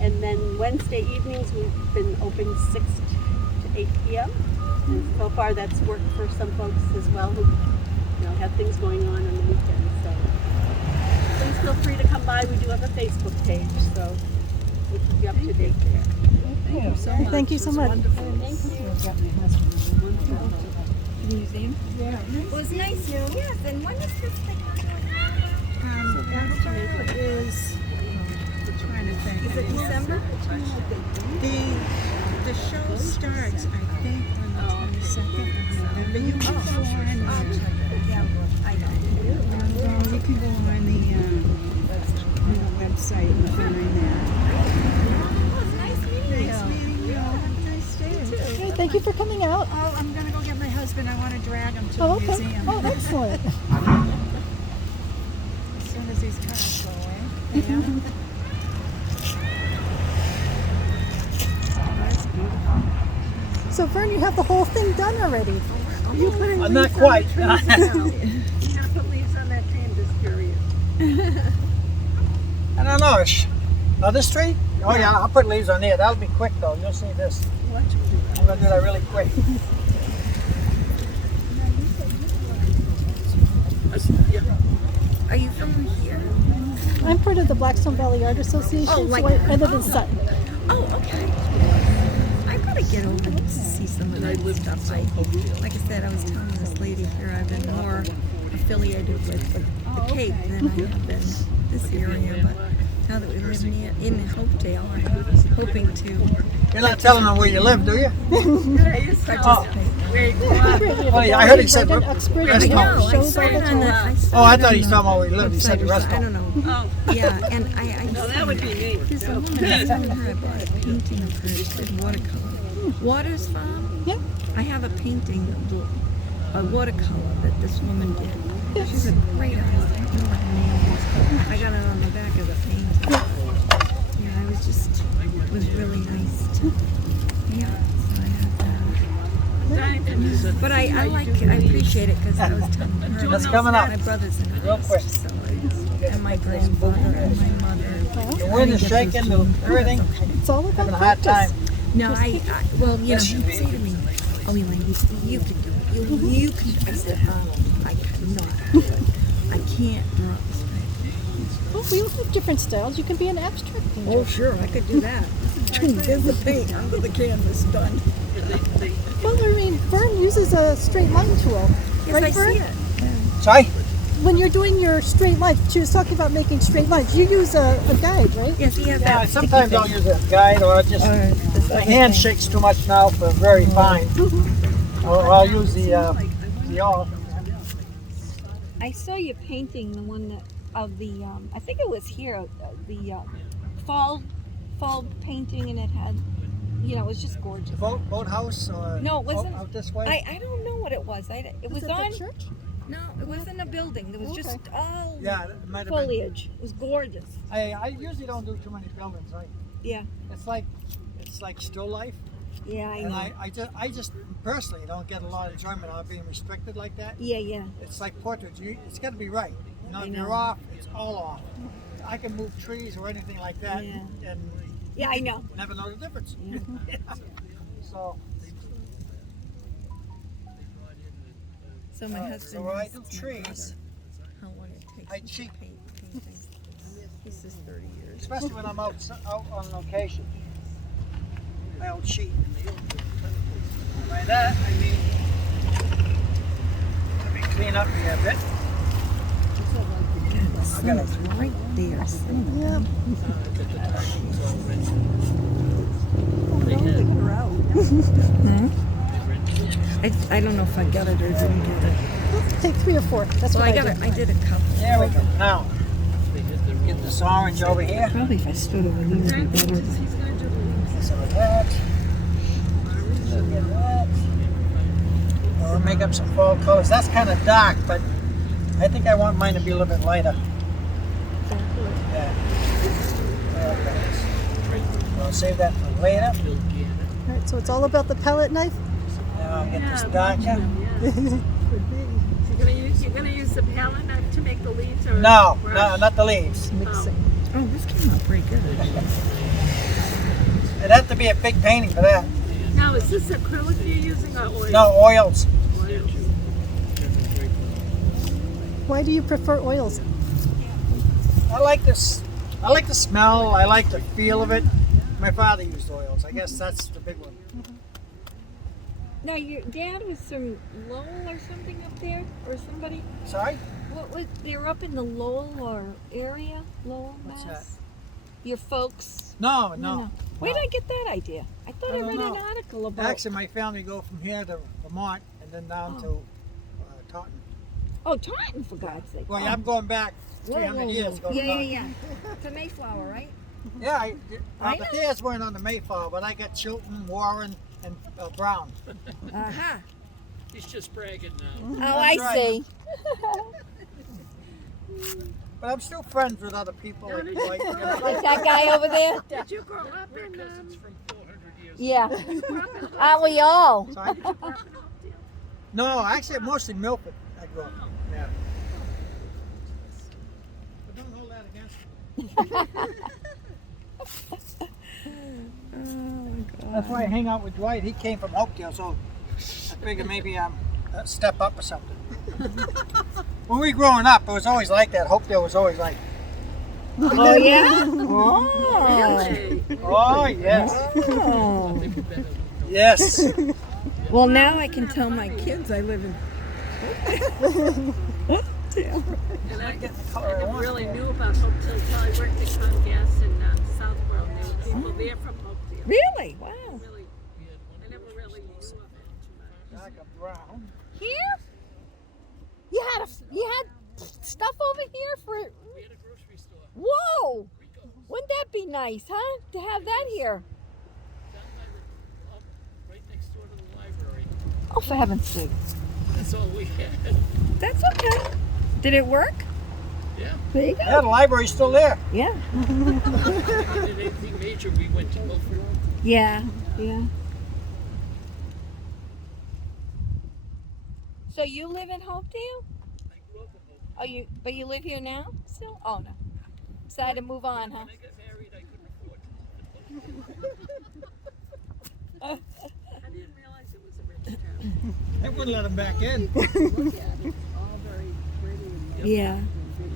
And then Wednesday evenings we've been open 6 to 8 p.m. And so far that's worked for some folks as well who have things going on the weekends. So please feel free to come by. We do have a Facebook page, so we'll keep you up to date there. Thank you so much. Thank you so much. Thank you. Museum? Yeah. It was nice. Yes, and when is this thing That is, trying to think. Is it December? The show starts, I think, on the 22nd of November. You can go on, you can go on the website and find that. Oh, it's nice meeting you. Nice meeting you. Have a nice day. Great, thank you for coming out. Oh, I'm gonna go get my husband. I want to drag him to Oh, the okay. museum. Oh, excellent. As soon as these cars go away. Yeah. That's beautiful. So, Vern, you have the whole thing done already. You putting Not leaves quite. on the trees now. You gotta put leaves on that tree. I'm just curious. I don't know. Oh, this tree? Oh yeah, I'll put leaves on there. That'll be quick though. You'll see this. I'm gonna do that really quick. Are you from here? I'm part of the Blackstone Valley Art Association, Oh, like- so I live in Sutton. Oh, okay. I gotta get over to see some of that stuff. Like I said, I was telling this lady here, I've been more affiliated with the Cape than I have been this area. But now that we live in Hopedale, I'm hoping to You're not telling them where you live, do you? participate. Oh, yeah, I heard he said Uxbridge. rest We home. have No, I shows saw all the it on the. time. Oh, I thought he was talking about where he lived. He said the rest I home. don't know. Yeah, and I No, that would be me. There's a woman I was telling her I bought a painting of hers. She did watercolor. Waters Farm? Yeah. I have a painting of a watercolor that this woman did. She's a great artist. I don't know what her name is. I got it on the back of the painting. Yeah, I was just, it was really nice to, yeah, so I have that. But I appreciate it because I was telling her. That's coming up. My brother's an Real quick. artist, so and my grandfather and my mother. The wind is shaking, everything. It's all about Having a hard time. practice. No, well, you know, he'd say to me, oh, Elaine, you can do it. You can do it. I said, I cannot do it. I can't draw this way. Well, we all have different styles. You can be an abstract painter. Oh, sure, I could do that. There's the paint under the canvas done. Well, I mean, Vern uses a straight line tool. Yes, right, I Vern? see it. Sorry? When you're doing your straight lines, she was talking about making straight lines. You use a guide, right? Yes, he has Yeah, that. sometimes I'll use a guide or just the hand shakes too much now for very fine. Or I'll use the awl. I saw you painting the one that of the I think it was here the fall painting, and it had, you know, it was just gorgeous. Boathouse or No, it wasn't. out this way? I don't know what it was. It was Is it on. the church? No, it wasn't a building. There was Okay. just all Yeah, it might have been. foliage. It was gorgeous. I usually don't do too many buildings. Yeah, It's like still life. yeah, I And know. I just personally don't get a lot of enjoyment out of being restricted like that. Yeah, yeah. It's like portraits. It's got to be right. You know, I if know. you're off, it's all off. I can move trees or anything like that, Yeah. and Yeah, I know. never know the difference. Yeah. So, So my husband. so when I do asked my trees, brother how long it takes I him to cheat. paint paintings. He says 30 years. especially when I'm out on location, I'll cheat. And by that I mean let me clean up here a bit. The sun is right there. So Yeah. I don't know if I got it or didn't get it. Take 3 or 4. That's Well, what I got did. it. I did a couple. There we go. Now get this orange over here. Probably if I stood over there, it'd be better. Some of that. Look at that. Or make a up some fall colors. That's kind of dark, but I think I want mine to be a little bit lighter. Yeah. Okay. I'll save that for later. All right, so it's all about the palette knife? Now I'll get this darker. You're gonna use the palette knife to make the leaves, or No, brush? no, not the leaves. Oh, this came out pretty good. It'd have to be a big painting for that. Now, is this acrylic you're using or oil? No, oils. Oil. Why do you prefer oils? I like this. I like the smell. I like the feel of it. My father used oils. I guess that's the big one. Now your dad was from Lowell or something up there, or somebody. Sorry? What was they're up in the Lowell or area? Lowell, What's Mass. that? Your folks. No, no. Where did I get that idea? I thought I I, don't read know. an article about. Actually, my family go from here to Vermont and then down to Taunton. Oh, Taunton, for God's sake. Well, yeah, I'm going back Whoa, 300 whoa, years. whoa. Going to Yeah, Taunton. yeah, yeah. To Mayflower, right? Yeah, I the know. Thayers weren't on the Mayflower, but I got Chilton, Warren, and Brown. Uh-huh. He's just bragging now. Oh, That's I right. see. But I'm still friends with other people. Like, Like that guy over there? Did you grow up in? From 400 years Yeah. Aren't we all? Sorry? No, actually, mostly Milford. I grew up. Yeah. But don't hold that against me. That's why I hang out with Dwight. He came from Hopedale, so I figured maybe I'm a step up or something. When we were growing up, it was always like that. Hopedale was always like, Oh, yeah? Oh. Really? oh, yes. Oh. Yes. Well, now I can tell my kids I live in. And I never really knew about Hopedale until I worked at Gas in Southborough. There were people there from Hopedale. Really? Wow. Really, I never really knew of it too much. Like a brown. Here? You had stuff over here for. We had a grocery store. Whoa! Wouldn't that be nice, huh? To have that here. Down by right next door to the library. Oh, for heaven's sake. That's all we had. That's okay. Did it work? Yeah. There you go. Yeah, the library's still there. Yeah. If we did anything major, we went to Milford. Yeah. Yeah. So you live in Hopedale? I grew up in Milford. Oh, but you live here now still? Oh no. Decided to move on, huh? When I got married, I couldn't afford to. I didn't realize it was a rich town. They wouldn't let him back in. Look at it. It's all very pretty. And Yeah.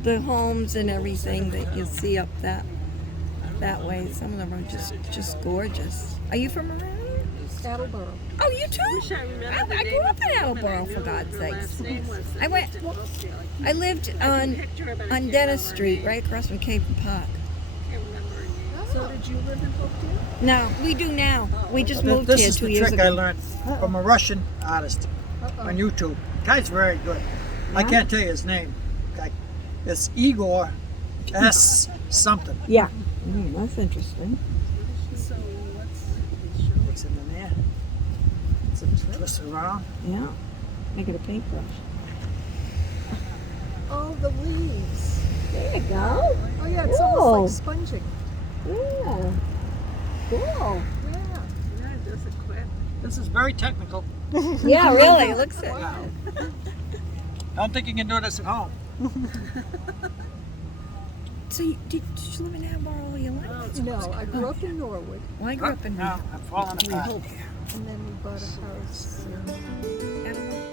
The homes and everything that you see up that way, some of them are just gorgeous. Are you from around here? Attleboro. Oh, you too? Wish I remembered I the grew name up of in the woman. Attleboro, I for knew God's what her sakes. last name was. I went- lived in Hopedale. I lived I can picture her, but I on can't Dennis remember her Street, name. right across from Cape and Park. I can't remember her name. So did you live in Hopedale? No, we do now. We just moved This here is 2 the years trick I ago. learned from a Russian artist on YouTube. Guy's very good. I can't tell you his name. It's Igor S. something. Yeah. That's interesting. So what's Mix it in there. Twist it around. Yeah. Make it a paintbrush. Oh, the leaves. There you go. Oh yeah, it's Cool. almost like sponging. Yeah. Cool. Yeah. Yeah, it doesn't quit. This is very technical. Yeah, really. It looks it. Don't think you can do this at home. So did you live in Attleboro all your life? No, I grew up in Norwood, Well, I grew up in No, I'm falling apart. and then we bought a house. Attleboro.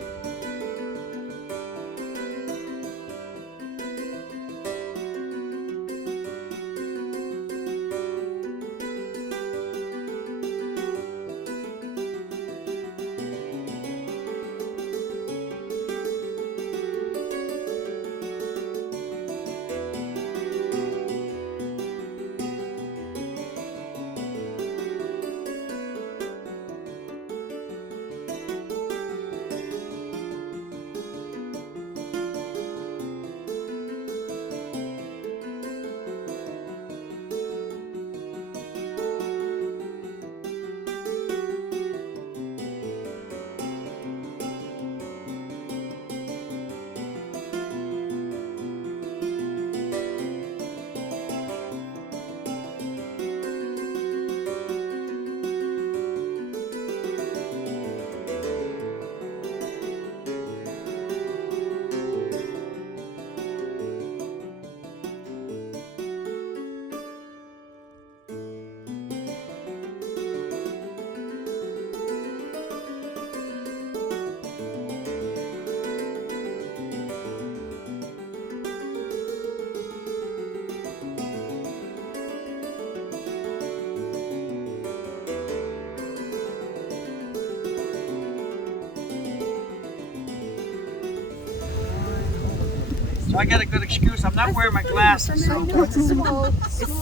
I got a good excuse. I'm not wearing my glasses. I So. know it's a small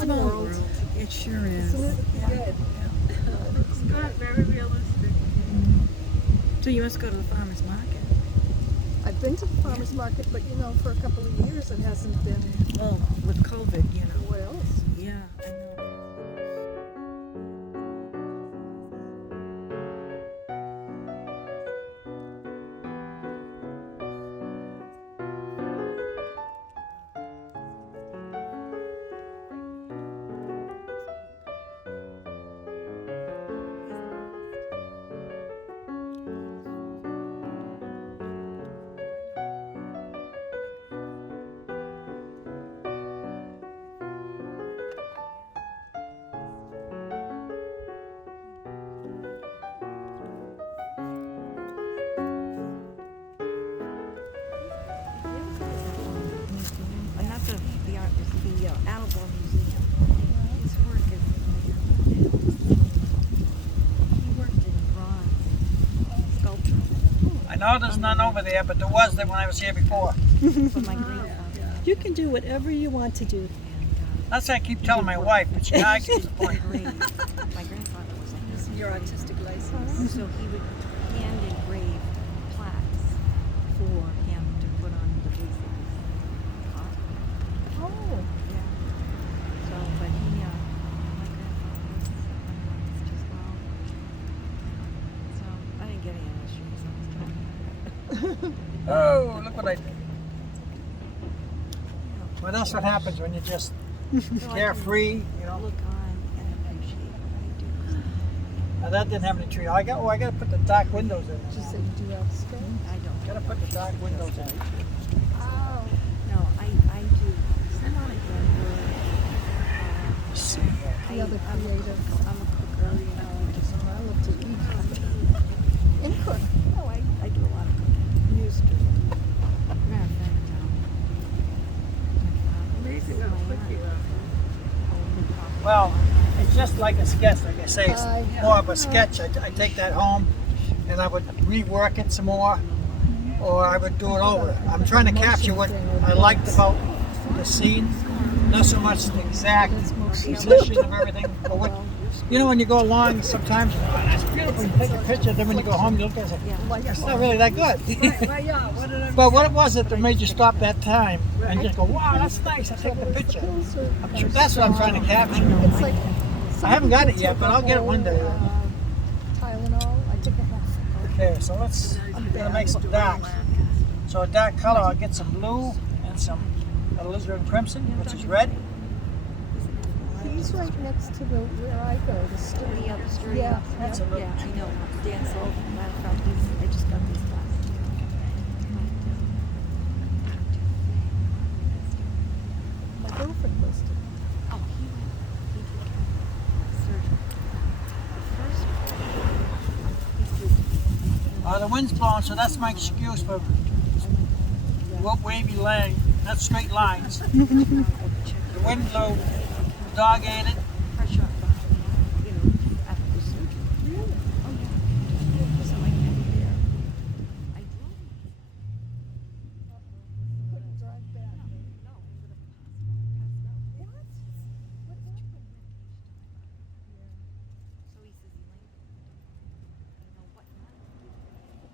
world. It sure is. Good. It's good, very realistic. So you must go to the farmer's market. I've been to the farmer's market, but you know, for a couple of years it hasn't been. Well, with COVID, you know. What else? Yeah, I know. The Attleboro Museum. His work is, he worked in bronze sculpture I know there's none over there, but there was there when I was here before. for my grandfather. You can do whatever you want to do. That's what I keep telling my wife, but she argues the point. My grandfather was like this. Your artistic license. So he would hand engrave plaques for him to put on the booth of his car. Oh. Yeah. So, but he, my grandfather was an artist as well. So I didn't get any of those shoes. I was talking. Oh, look what I did. Well, that's what happens when you're just carefree, you know. Look on and appreciate what I do. Now, that didn't have any tree. I got to put the dark windows in Did you there. say you do have stuff? I don't. Got to put the dark windows in. Oh. No, I do. Some on it See, The other creative. I'm a cooker, you know. So I love to eat. And cook. Oh, I do a lot of cooking. Used to. Matter of fact, Amazing how quick you are. well, it's just like a sketch, like I say. It's more of a sketch. I take that home and I would rework it some more, or I would do it over. I'm trying to capture what I liked about the scene, not so much the exact position of everything, but what, you know, when you go along sometimes, oh, that's beautiful, you take a picture, then when you go home you look at it and say, it's not really that good. Right, yeah. What did I But what it was that made you stop that time and just go, wow, that's nice, I take the picture. That's what I'm trying to capture. It's like. I haven't got it yet, but I'll get it one day. Tylenol. I took a half. Okay, so let's gonna make some dark. So a dark color, I'll get some blue and some alizarin crimson, which is red. He's right next to the where I go, the studio. the other street. Yeah, that's a little- Yeah, I know. Dan Sullivan, matter of fact, I just got these glasses. My girlfriend was. Oh, he did surgery. The first The wind's blowing, so that's my excuse for what wavy line, not straight lines. The wind blew, the dog ate it. pressure up behind the eye, you know, after the surgery. Oh, yeah. So I had it there. I drove. Couldn't drive back. No, I would have passed out. What? What happened? So he says, Elaine, you know what not to do.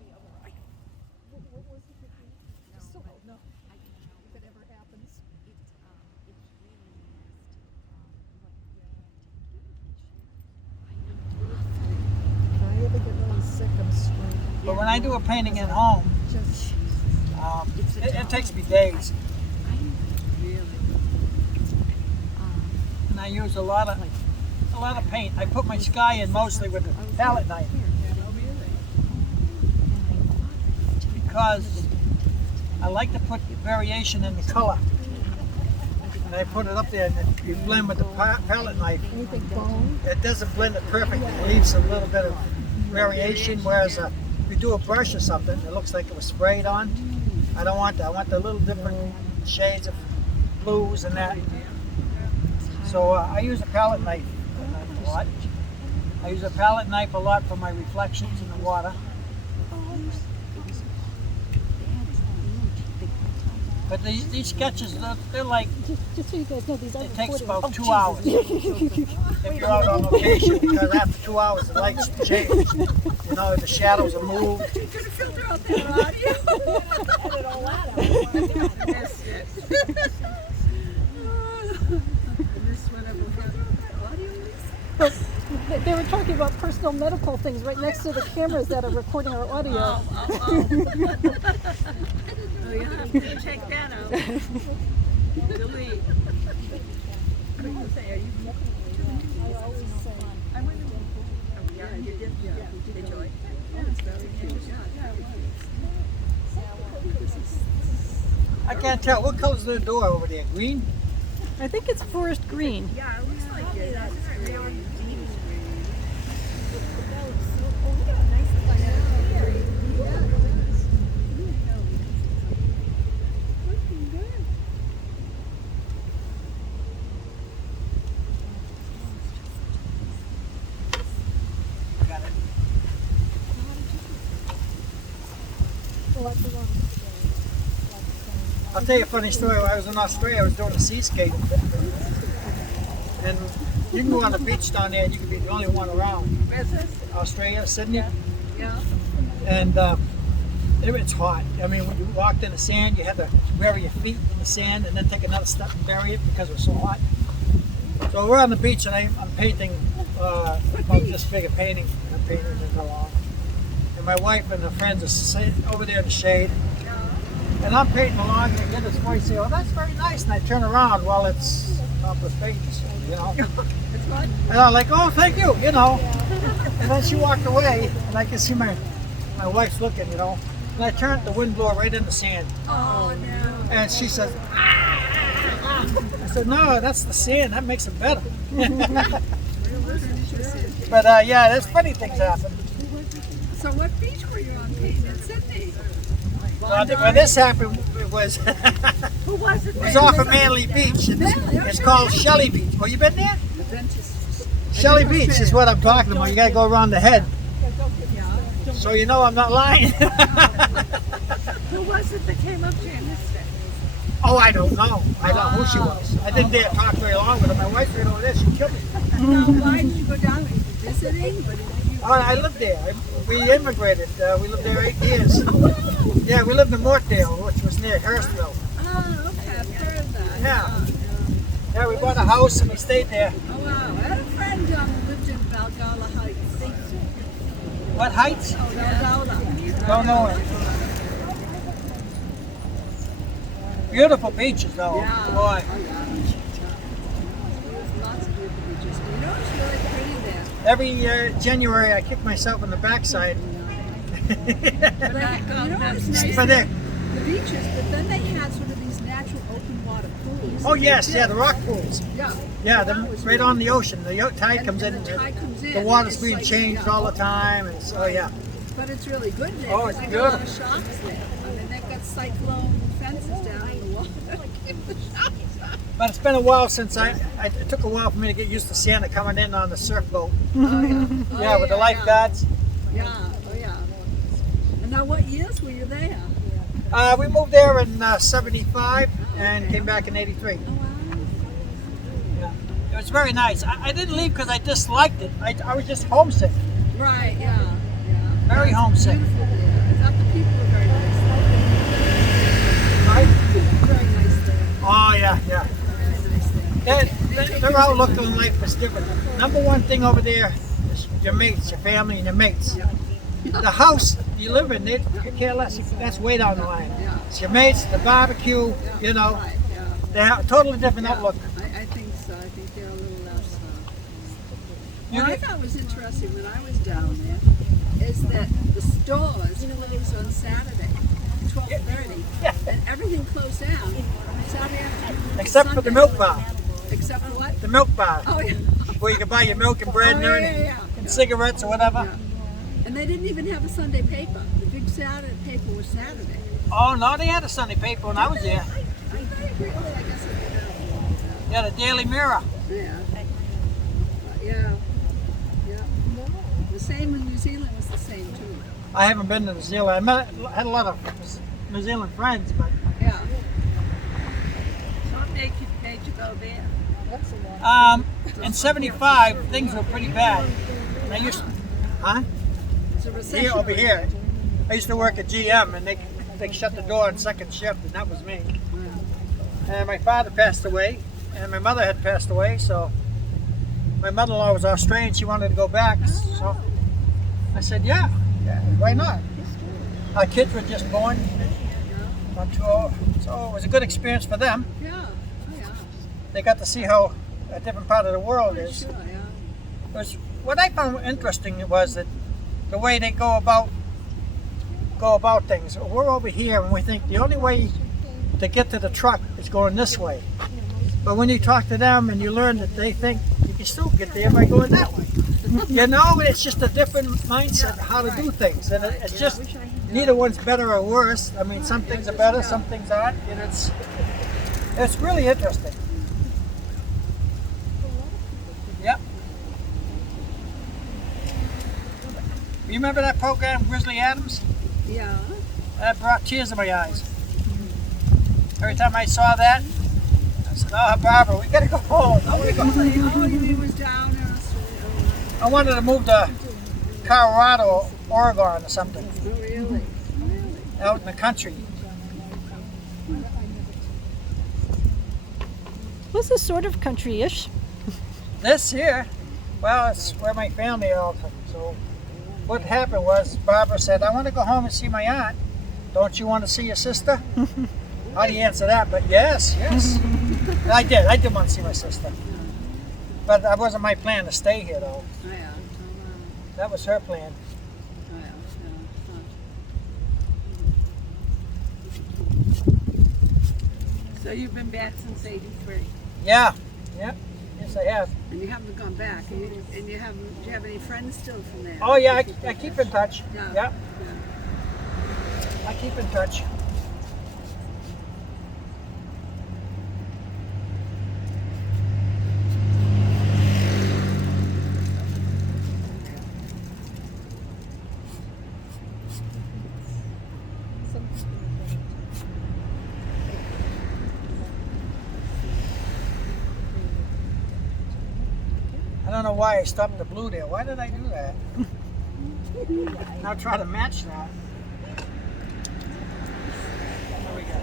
The other eye. What was it that you? No, Still but don't know I can tell if it ever happens. it's really nasty. What you can't take care of this shit. If I ever get really sick, I'm straight. But when I do a painting at home, Just it takes me days. And I use a lot of paint. I put my sky in mostly with a palette knife because I like to put variation in the color. And I put it up there and you blend with the palette knife. anything bone. It doesn't blend it perfectly. It leaves a little bit of variation, whereas if you do a brush or something, it looks like it was sprayed on. I don't want that. I want the little different shades of blues and that. So I use a palette knife a lot. I use a palette knife a lot for my reflections in the water. But these sketches, they're like, Just so you guys know, these are it takes recorded. about 2 hours. If you're out on location, because after 2 hours the lights change. You know, the shadows are moved. You could filter out that audio. Edit all that out. Yes, yes. This whatever audio is. They were talking about personal medical things right next to the cameras that are recording our audio. Oh, you have to check that out. Delete. What do you say? Are you? I went to. Oh, yeah, you did. Yeah, you did enjoy. Oh, it's very interesting. I can't tell. What color's the door over there? Green? I think it's forest green. Yeah, it looks like it. That's very deep. Got it. I'll tell you a funny story. When I was in Australia, I was doing a seascape. And you can go on the beach down there and you can be the only one around. Where's this? Australia, Sydney. Yeah. And it's hot. I mean, when you walked in the sand, you had to bury your feet in the sand and then take another step and bury it because it was so hot. So we're on the beach and I'm painting about this big a painting. I'm painting as I go along. And my wife and her friends are sitting over there in the shade. And I'm painting along and I get this voice say, "Oh, that's very nice." And I turn around while it's up with pages, you know. And I'm like, "Oh, thank you," you know. And then she walked away and I can see my wife's looking, you know. And I turned, the wind blew right in the sand. Oh, no. And she says, "Ah." I said, "No, that's the sand. That makes it better." But yeah, there's funny things happen. So what beach were you on painting in Sydney? Well, when this happened, it was Who was it? it was off of Manly Beach. And it's called Shelley Beach. Oh, you been there? Shelley Beach is what I'm talking about. You got to go around the head. So you know I'm not lying. Who was it that came up to you and missed it? Oh, I don't know. I don't know who she was. I didn't dare talk very long with her. My wife's right over there. She killed me. Now, why did you go down there? Visiting? What did you... Oh, I lived there. We immigrated. We lived there 8 years. Yeah, we lived in Mortdale, which was near Hurstville. Oh, okay. I've heard of that. Yeah. Yeah, we bought a house and we stayed there. Oh, wow. I had a friend who lived in Valgala Heights. What heights? Oh, Valgala. Don't know it. Beautiful beaches, though. Yeah. Boy. Oh, yeah. There's lots of beautiful beaches. You know, it's really pretty there. Every January, I kick myself in the backside. But you know what's nice? For there. The beaches, but then they had sort of these natural open water pools. Oh yes, yeah, the rock pools. Yeah. Yeah, they're right on the ocean. The tide comes in. And the tide comes in. The water's It's being like, changed yeah. all the time. And so yeah. But it's really good there. Oh, it's They got a lot of beautiful. shops there. I mean, they've got cyclone fences down in the water to keep the shops out. But it's been a while since it took a while for me to get used to Santa coming in on the surf boat. Oh, yeah. Yeah, with the lifeguards. Yeah. Oh, yeah. And now, what years were you there? We moved there in 75 and came back in 83. Oh, wow. Yeah. It was very nice. I didn't leave because I disliked it. I was just homesick. Right, yeah. Very It's homesick. beautiful there. I thought the people were very nice Right? there. Very nice there. Oh yeah, yeah. Very nice there. Their outlook on life is different. Number one thing over there is your mates, your family, and your mates. The house you live in, they could care less. That's way down the line. Yeah. It's your mates, the barbecue, you know. Right, yeah. They have a totally different outlook. I think so. I think they're a little less. You What I get- thought was interesting when I was down there is that the stores closed on Saturday, 12:30, Yeah. and everything closed down Saturday afternoon. Except for the Sunday. milk bar. Except for what? The milk bar. Oh yeah. Where you can buy your milk and bread Oh, and yeah, everything. yeah, yeah. And cigarettes or whatever. Yeah. And they didn't even have a Sunday paper. The big Saturday paper was Saturday. Oh no, they had a Sunday paper when I was there. I agree. I guess it Yeah, the Daily Mirror. Yeah. Yeah. Yeah. The same in New Zealand was the same too. I haven't been to New Zealand. I had a lot of New Zealand friends, but Yeah. go there? That's a lot. In 75, things were pretty bad. And I used, huh? It's a recession. Here, over here. I used to work at GM, and they shut the door on second shift, and that was me. And my father passed away, and my mother had passed away, so my mother-in-law was Australian. She wanted to go back, so I said, yeah, why not? Our kids were just born, not too old, so it was a good experience for them. Yeah, oh, yeah. They got to see how a different part of the world is. Sure, yeah. What I found interesting was that the way they go about things. We're over here, and we think the only way to get to the truck is going this way. But when you talk to them and you learn that they think you can still get there by going that way. You know, it's just a different mindset how to do things. And it's just, neither one's better or worse. I mean, some things are better, some things aren't. And it's really interesting. Yep. You remember that program, Grizzly Adams? Yeah. That brought tears to my eyes. Every time I saw that, I said, oh, Barbara, we gotta go home. I wanna go home. Oh, you mean it was down in Australia? I wanted to move to Colorado, Oregon or something. Oh, really? Out in the country. This is sort of country-ish. This here, well, it's where my family all from. So what happened was Barbara said, I want to go home and see my aunt. Don't you want to see your sister? How do you answer that? But yes. I did want to see my sister. But that wasn't my plan to stay here though. Oh, yeah. That was her plan. Oh, yeah. So you've been back since '83, Yeah. Yep. Yes, I have. and you haven't gone back. And do you have any friends still from there? Oh yeah, I keep in touch. Yeah. Yep. I keep in touch. I don't know why I stopped the blue there. Why did I do that? Now try to match that. There we go.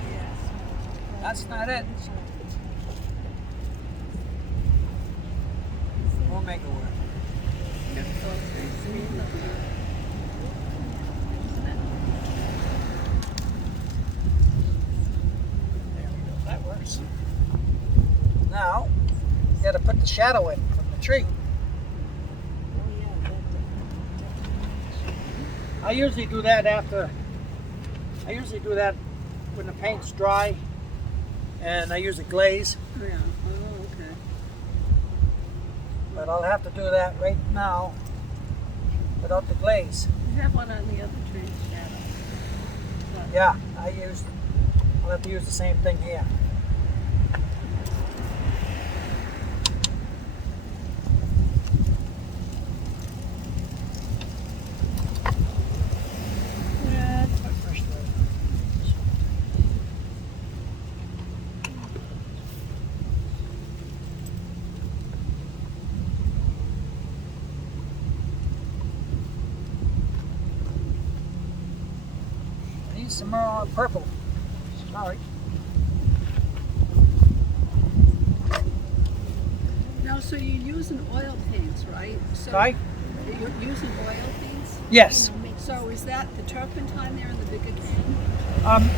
That's not it. We'll make it work. There we go. That works. Now, you got to put the shadow in from the tree. I usually do that when the paint's dry, and I use a glaze. Oh, yeah. Oh, okay. But I'll have to do that right now without the glaze. You have one on the other tree, shadow. Yeah, I'll have to use the same thing here. Some more purple. Sorry. Now, so you're using oil paints, right? So Sorry? You're using oil paints? Yes. So is that the turpentine there in the bigger can?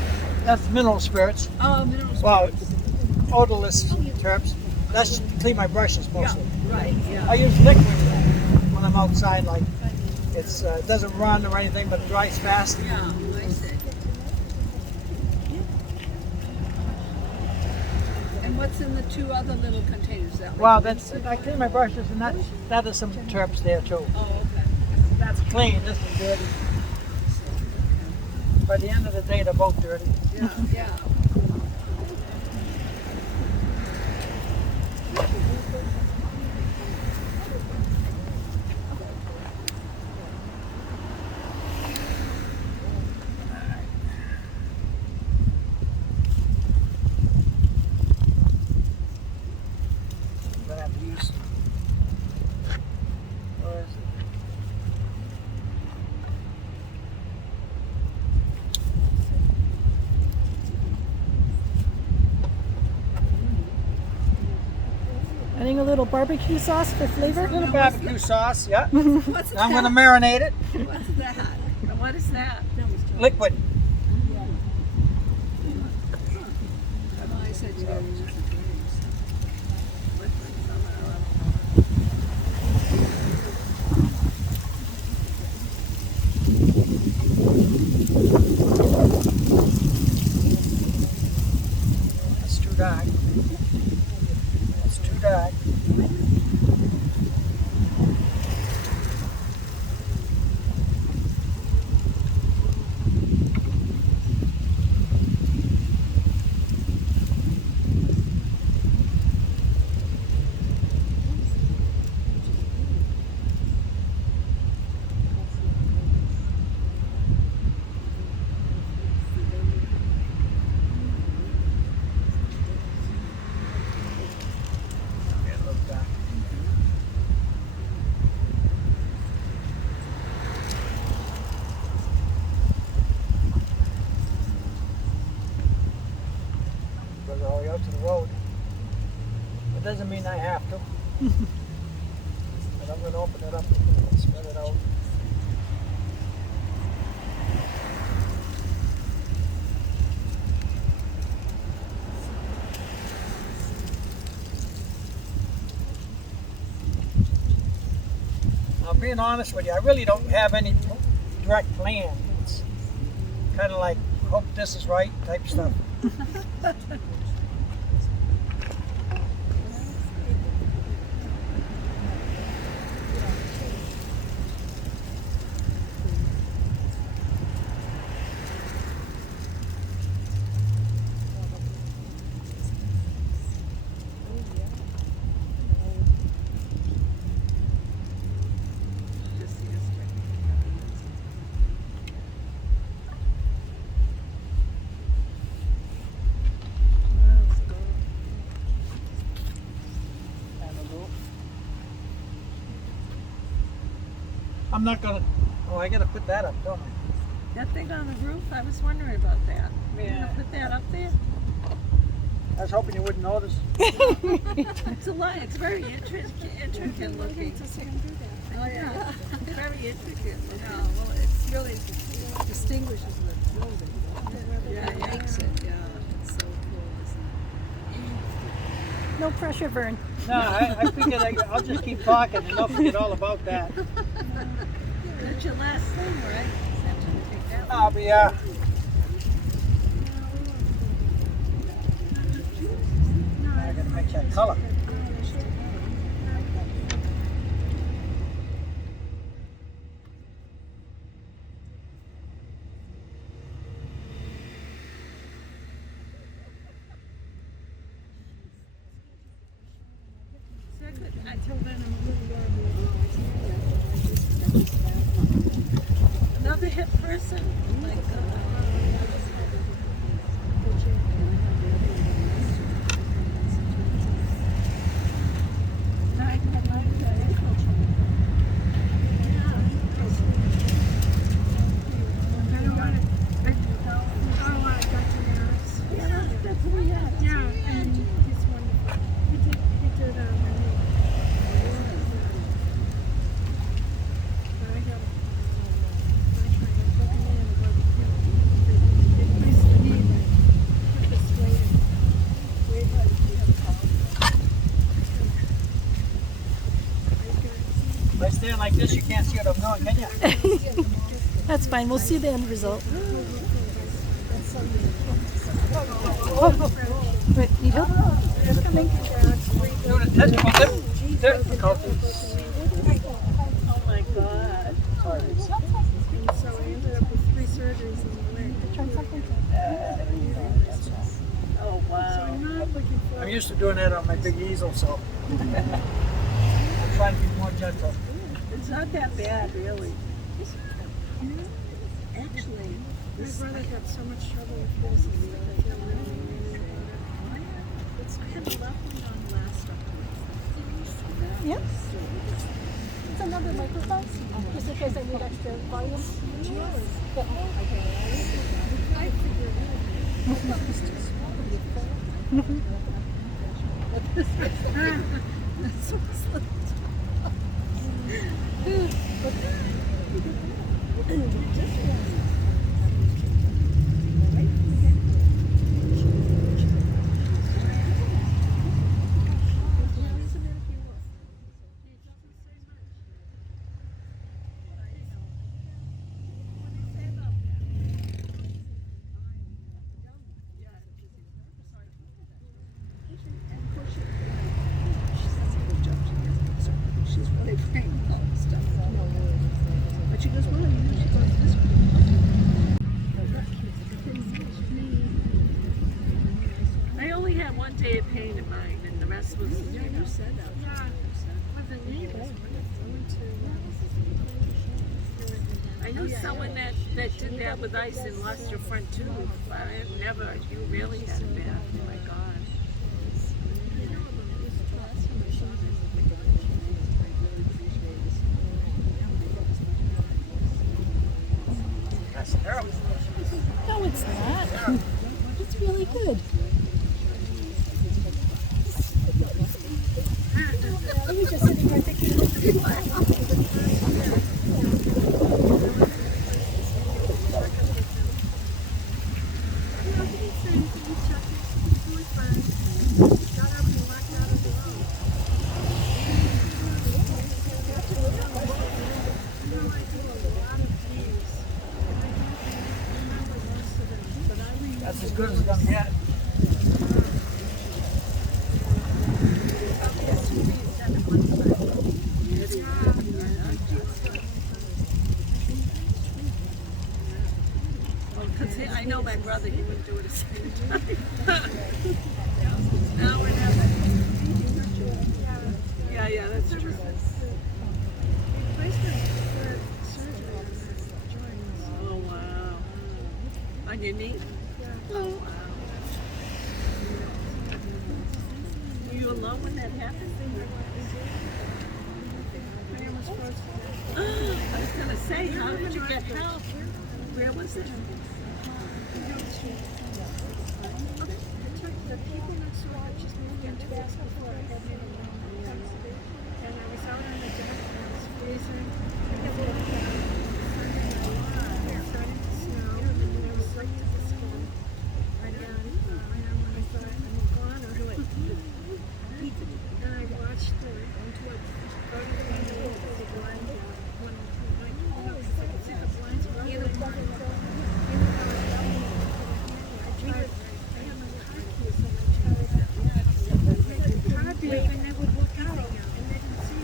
That's mineral spirits. Oh, mineral Well, spirits. odorless terps. That's to clean my brushes mostly. Yeah, right, yeah. I use liquid when I'm outside, like it doesn't run or anything, but it dries fast. Yeah, I see. And what's in the two other little containers? Well, I clean my brushes, and that is some terps there too. Oh, okay. That's clean. This is dirty. By the end of the day, they're both dirty. Yeah, yeah. little barbecue sauce for flavor. A little barbecue sauce, yeah. What's I'm going to marinate it. What's that? What is that? Liquid. I said you gotta use it. That's too dark. That's too dark. Goes all the way out to the road. It doesn't mean I have to. But I'm going to open it up and spread it out. Now, being honest with you, I really don't have any direct plan. It's kind of like, hope this is right type stuff. I'm not gonna. Oh, I gotta put that up, don't I? That thing on the roof, I was wondering about that. You gonna put that up there? I was hoping you wouldn't notice. It's a lot. It's very intricate looking. Oh yeah, very intricate. Yeah, well, it's really distinguishes the building. Yeah, it makes it. Yeah, it's so cool, isn't it? No pressure, Verne. No, I figured I'll just keep talking and I'll forget all about that. That's your last thing, right? Take that one. I'll be I gotta make that color. Until then, I'm a little worried. Another hip person, like If I stand like this, you can't see what I'm doing, can you? That's fine. We'll see the end result. Wait, need help? Doing a technical difficulty. oh my god. Sorry. And so I ended up with 3 surgeries in the leg. Oh wow. I'm used to doing that on my big easel, so I'm trying to be more gentle. It's not that bad, really. Actually, my brother had so much trouble with this. I feel really, really bad. I had left one on last October. Yep. It's another microphone, just in case I need extra volume. I figured it out. She's really bringing all this stuff. But she goes, well, she goes this way. I only had one day of pain in mine, and the rest was. Yeah, you said that. I knew someone that did that with ice and lost her front tooth. I never. You really had it bad. Oh my God. That's terrible. No, it's not. It's really good. I was just sitting here thinking, That's as good as it's gonna get. Because I know my brother, he would do it at the same time. Now we're having. Yeah, that's true. Oh, wow. On your knee? Oh, wow. Were you alone when that happened? I was going to say, how did you get help? Where was it? The people next door had just moved in 2 weeks before I had been and I was out on the deck and I was freezing. It was starting to snow and I was soaked to the skin. And I thought, I'm gone or what? And I watched the out of the window through the blind down. Because I could see the blinds were open. I had my car keys and I tried the car brake and they would look out and they didn't see me.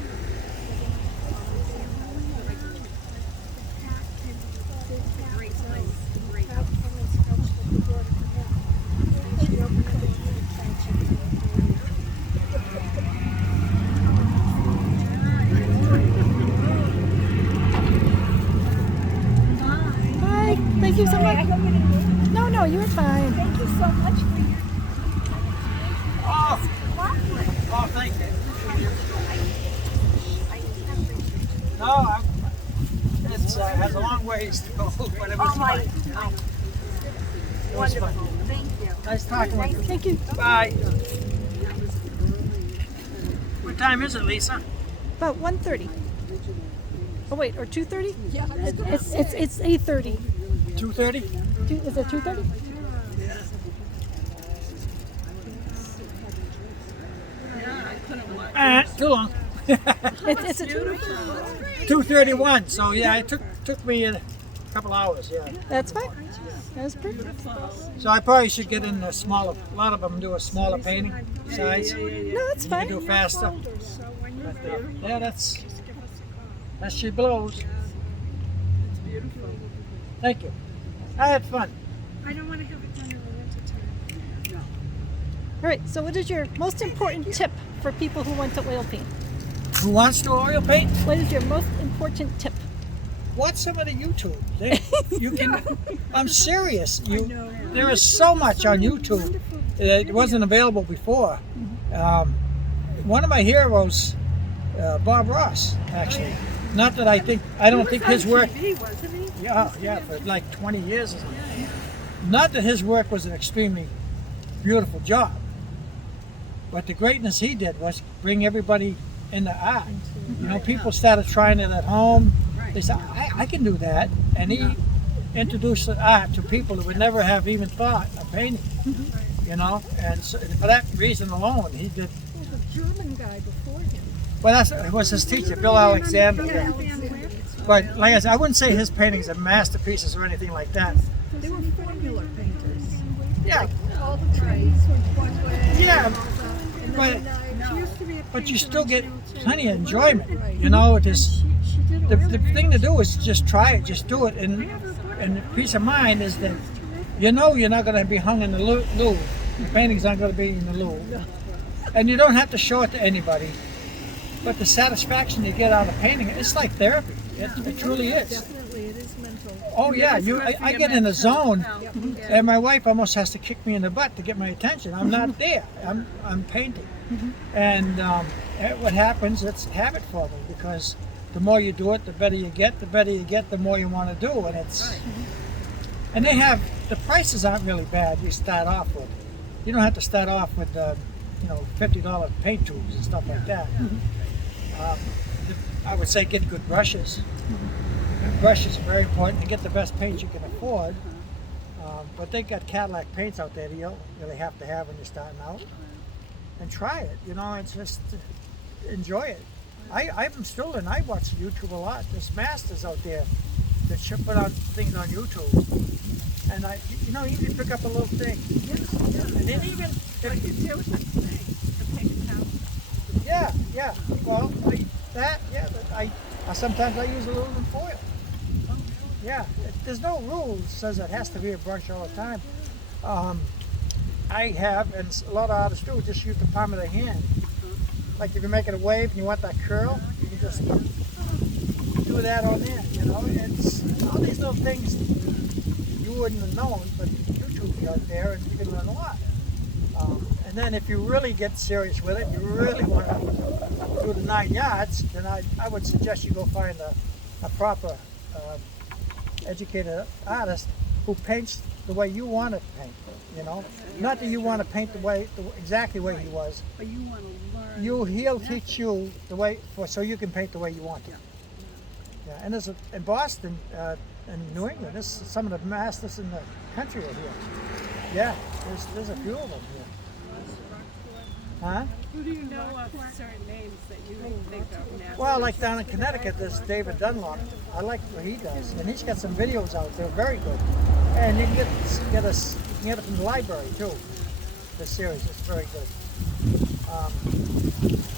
She opened the door and hi, thank you so much. No, you were fine. Thank you so much for your Oh, thank you. No, it has a long ways to go, but it was fun. You know? It was fun. Thank you. Nice talking with you. Thank you. Bye. What time is it, Lisa? About 1:30. Oh wait, or 2:30? Yeah, It's 8:30. 2:30? Is it 2:30? Too long. It's a 2:31. So yeah, it took me a couple hours. Yeah. That's fine. That's perfect. So I probably should get in a smaller. A lot of them do a smaller painting size. No, that's You fine. can do faster. But, yeah, that's she blows. it's beautiful. Thank you. I had fun. I don't want to have it done in the winter time. All right. So, what is your most important tip for people who want to oil paint? Who wants to oil paint? What is your most important tip? Watch some of the YouTube. You can. I'm serious. There is so much on YouTube. It wasn't available before. One of my heroes, Bob Ross, actually. Not that I don't think his work. Wasn't he? Yeah, for like 20 years or something. Not that his work was an extremely beautiful job, But the greatness he did was bring everybody into art. You know, people started trying it at home. They said, I can do that. And he introduced the art to people who would never have even thought of painting. You know, and so for that reason alone, he did. There's a German guy before him. Well, that was his teacher, Bill Alexander. Yeah. But like I said, I wouldn't say his paintings are masterpieces or anything like that. They were formula painters. Yeah. All the trees were one way. Yeah. And But then she used to be a but you painter still in get town, too. plenty of enjoyment. You know, just She did the really thing to do is just try it, just do it, and the peace of mind is that you know you're not going to be hung in the Louvre. The painting's not going to be in the Louvre, and you don't have to show it to anybody. But the satisfaction you get out of painting, it's like therapy. It truly is. Definitely, it is mental. Oh yeah, I get in a zone, and my wife almost has to kick me in the butt to get my attention. I'm not there. I'm painting, and what happens? It's habit forming because the more you do it, the better you get. The better you get, the more you want to do, and it's. And they have the prices aren't really bad. You start off with. You don't have to start off with $50 paint tubes and stuff like that. I would say get good brushes. Brushes are very important to get the best paint you can afford. But they got Cadillac paints out there that you don't really have to have when you're starting out. And try it, you know, it's just enjoy it. I'm still learning. I watch YouTube a lot. There's masters out there that should put out things on YouTube. And you can pick up a little thing. And then even yeah. Well, sometimes I use aluminum foil. Yeah, there's no rule that says it has to be a brush all the time. I have, and a lot of artists do, just use the palm of their hand. Like if you're making a wave and you want that curl, you can just do that on there, you know. It's all these little things you wouldn't have known, but YouTube's out there and you can learn a lot. And then if you really get serious with it, you really want to do the 9 yards, then I would suggest you go find a proper educated artist who paints the way you want to paint, you know. Not that you want to paint exactly the way he was. But you want to learn. He'll teach you the way, so you can paint the way you want to. Yeah, and there's in Boston, in New England, there's some of the masters in the country are here. Yeah, there's a few of them here. Huh? Who do you know of certain names that you think of now? Well, like down in Connecticut, there's David Dunlop. I like what he does, and he's got some videos out there, very good. And you can get it from the library too. The series is very good.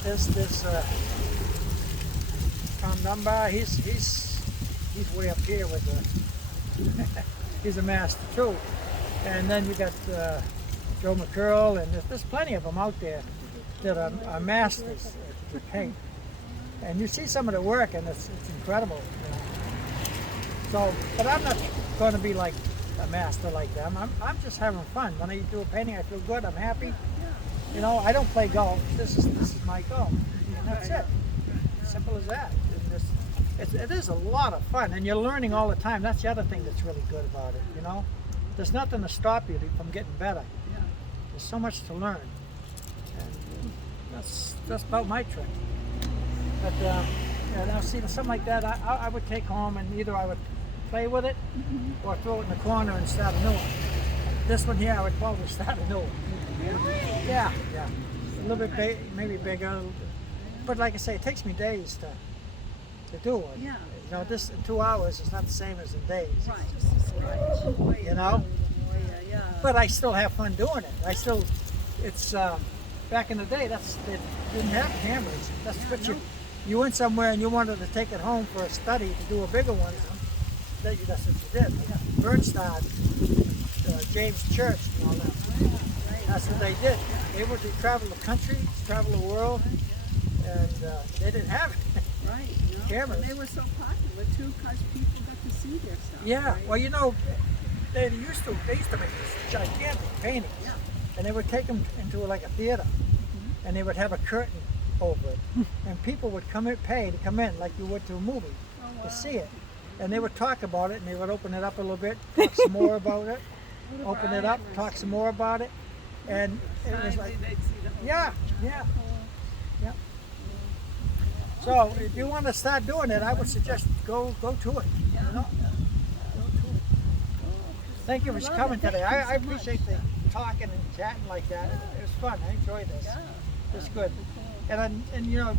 There's Tom Dunbar. He's way up here with the. He's a master too. And then you got Joe McCurl, and there's plenty of them out there that are masters at paint. And you see some of the work, and it's incredible. You know? So, but I'm not going to be like a master like them. I'm just having fun. When I do a painting, I feel good. I'm happy. You know, I don't play golf. This is my golf, and that's it. Simple as that. It is a lot of fun, and you're learning all the time. That's the other thing that's really good about it. You know, there's nothing to stop you from getting better. There's so much to learn, and that's about my trick. But now see something like that, I would take home, and either I would play with it or throw it in the corner and start a new one. This one here, I would probably start a new one. Yeah. A little bit maybe bigger, but like I say, it takes me days to do it. Yeah. You know, this in 2 hours is not the same as in days. Right. You know. But I still have fun doing it. It's back in the day. They didn't have cameras. That's what you went somewhere and you wanted to take it home for a study to do a bigger one. That's what you did. Bernstein, James Church, and all that. That's what they did. They were to travel the country, travel the world, and they didn't have it. Right. Cameras. And they were so popular too because people got to see their stuff. Yeah. Right? Well, you know, they used to make these gigantic paintings, and they would take them into like a theater, and they would have a curtain over it, and people would come in like you would to a movie to see it, and they would talk about it, and they would open it up a little bit, talk some more about it, open it up, talk some more about it, and it was like, They'd see the Yeah, yeah, yeah. So if you want to start doing it, I would suggest go to it. You know? Go to it. Thank you for coming today. I appreciate the talking and chatting like that. It was fun. I enjoyed this. It's good. And you know,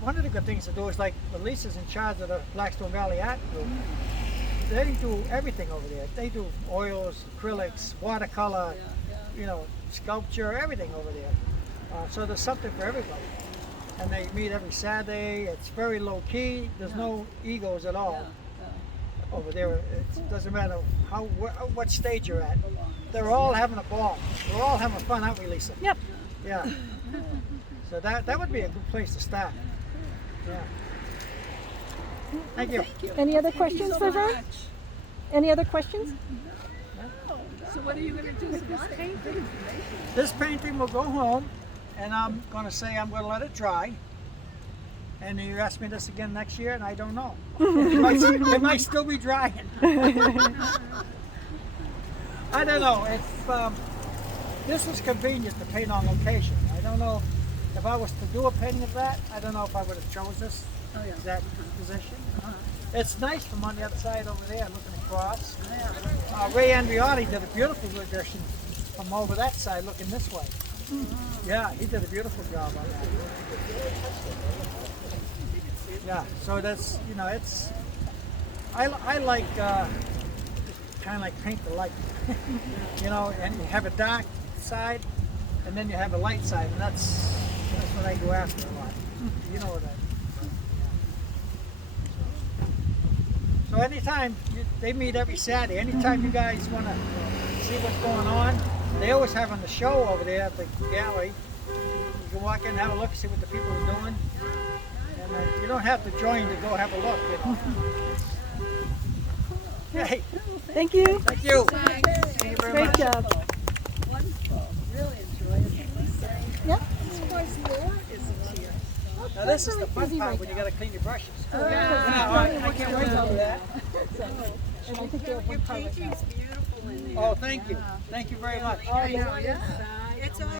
one of the good things to do is like Lisa's in charge of the Blackstone Valley Art Group. They do everything over there. They do oils, acrylics, watercolor, you know, sculpture, everything over there. So there's something for everybody. And they meet every Saturday. It's very low key. There's no egos at all over there. It doesn't matter what stage you're at. They're all having a ball. We're all having fun, aren't we, Lisa? Yep. Yeah. So that would be a good place to start. Yeah. Thank you. Any other questions for Verne? Any other questions? So what are you going to do with this painting? This painting will go home, and I'm going to say I'm going to let it dry. And you ask me this again next year, and I don't know. It might still be drying. I don't know. If this was convenient to paint on location, I don't know if I was to do a painting of that. I don't know if I would have chose this exact position. It's nice from on the other side over there, looking across. Ray Andriotti did a beautiful rendition from over that side, looking this way. Yeah, he did a beautiful job on that. Yeah, so that's, you know, it's, I like kind of like paint the light, you know, and you have a dark side and then you have a light side, and that's what I go after a lot. You know what I mean. So anytime, they meet every Saturday, anytime you guys want to see what's going on, they always have on the show over there at the gallery. You can walk in and have a look, see what the people are doing. And you don't have to join to go have a look, you know. Hey. Thank you. Thank you. Thank you very Great much. job. Wonderful. Really enjoyable. Yep. Surprised Laura isn't here. Now this is the fun part when you got to clean your brushes. I can't wait to do that. And I think they're Your painting's beautiful in there. Oh, thank you. Thank you very much. I know, it's all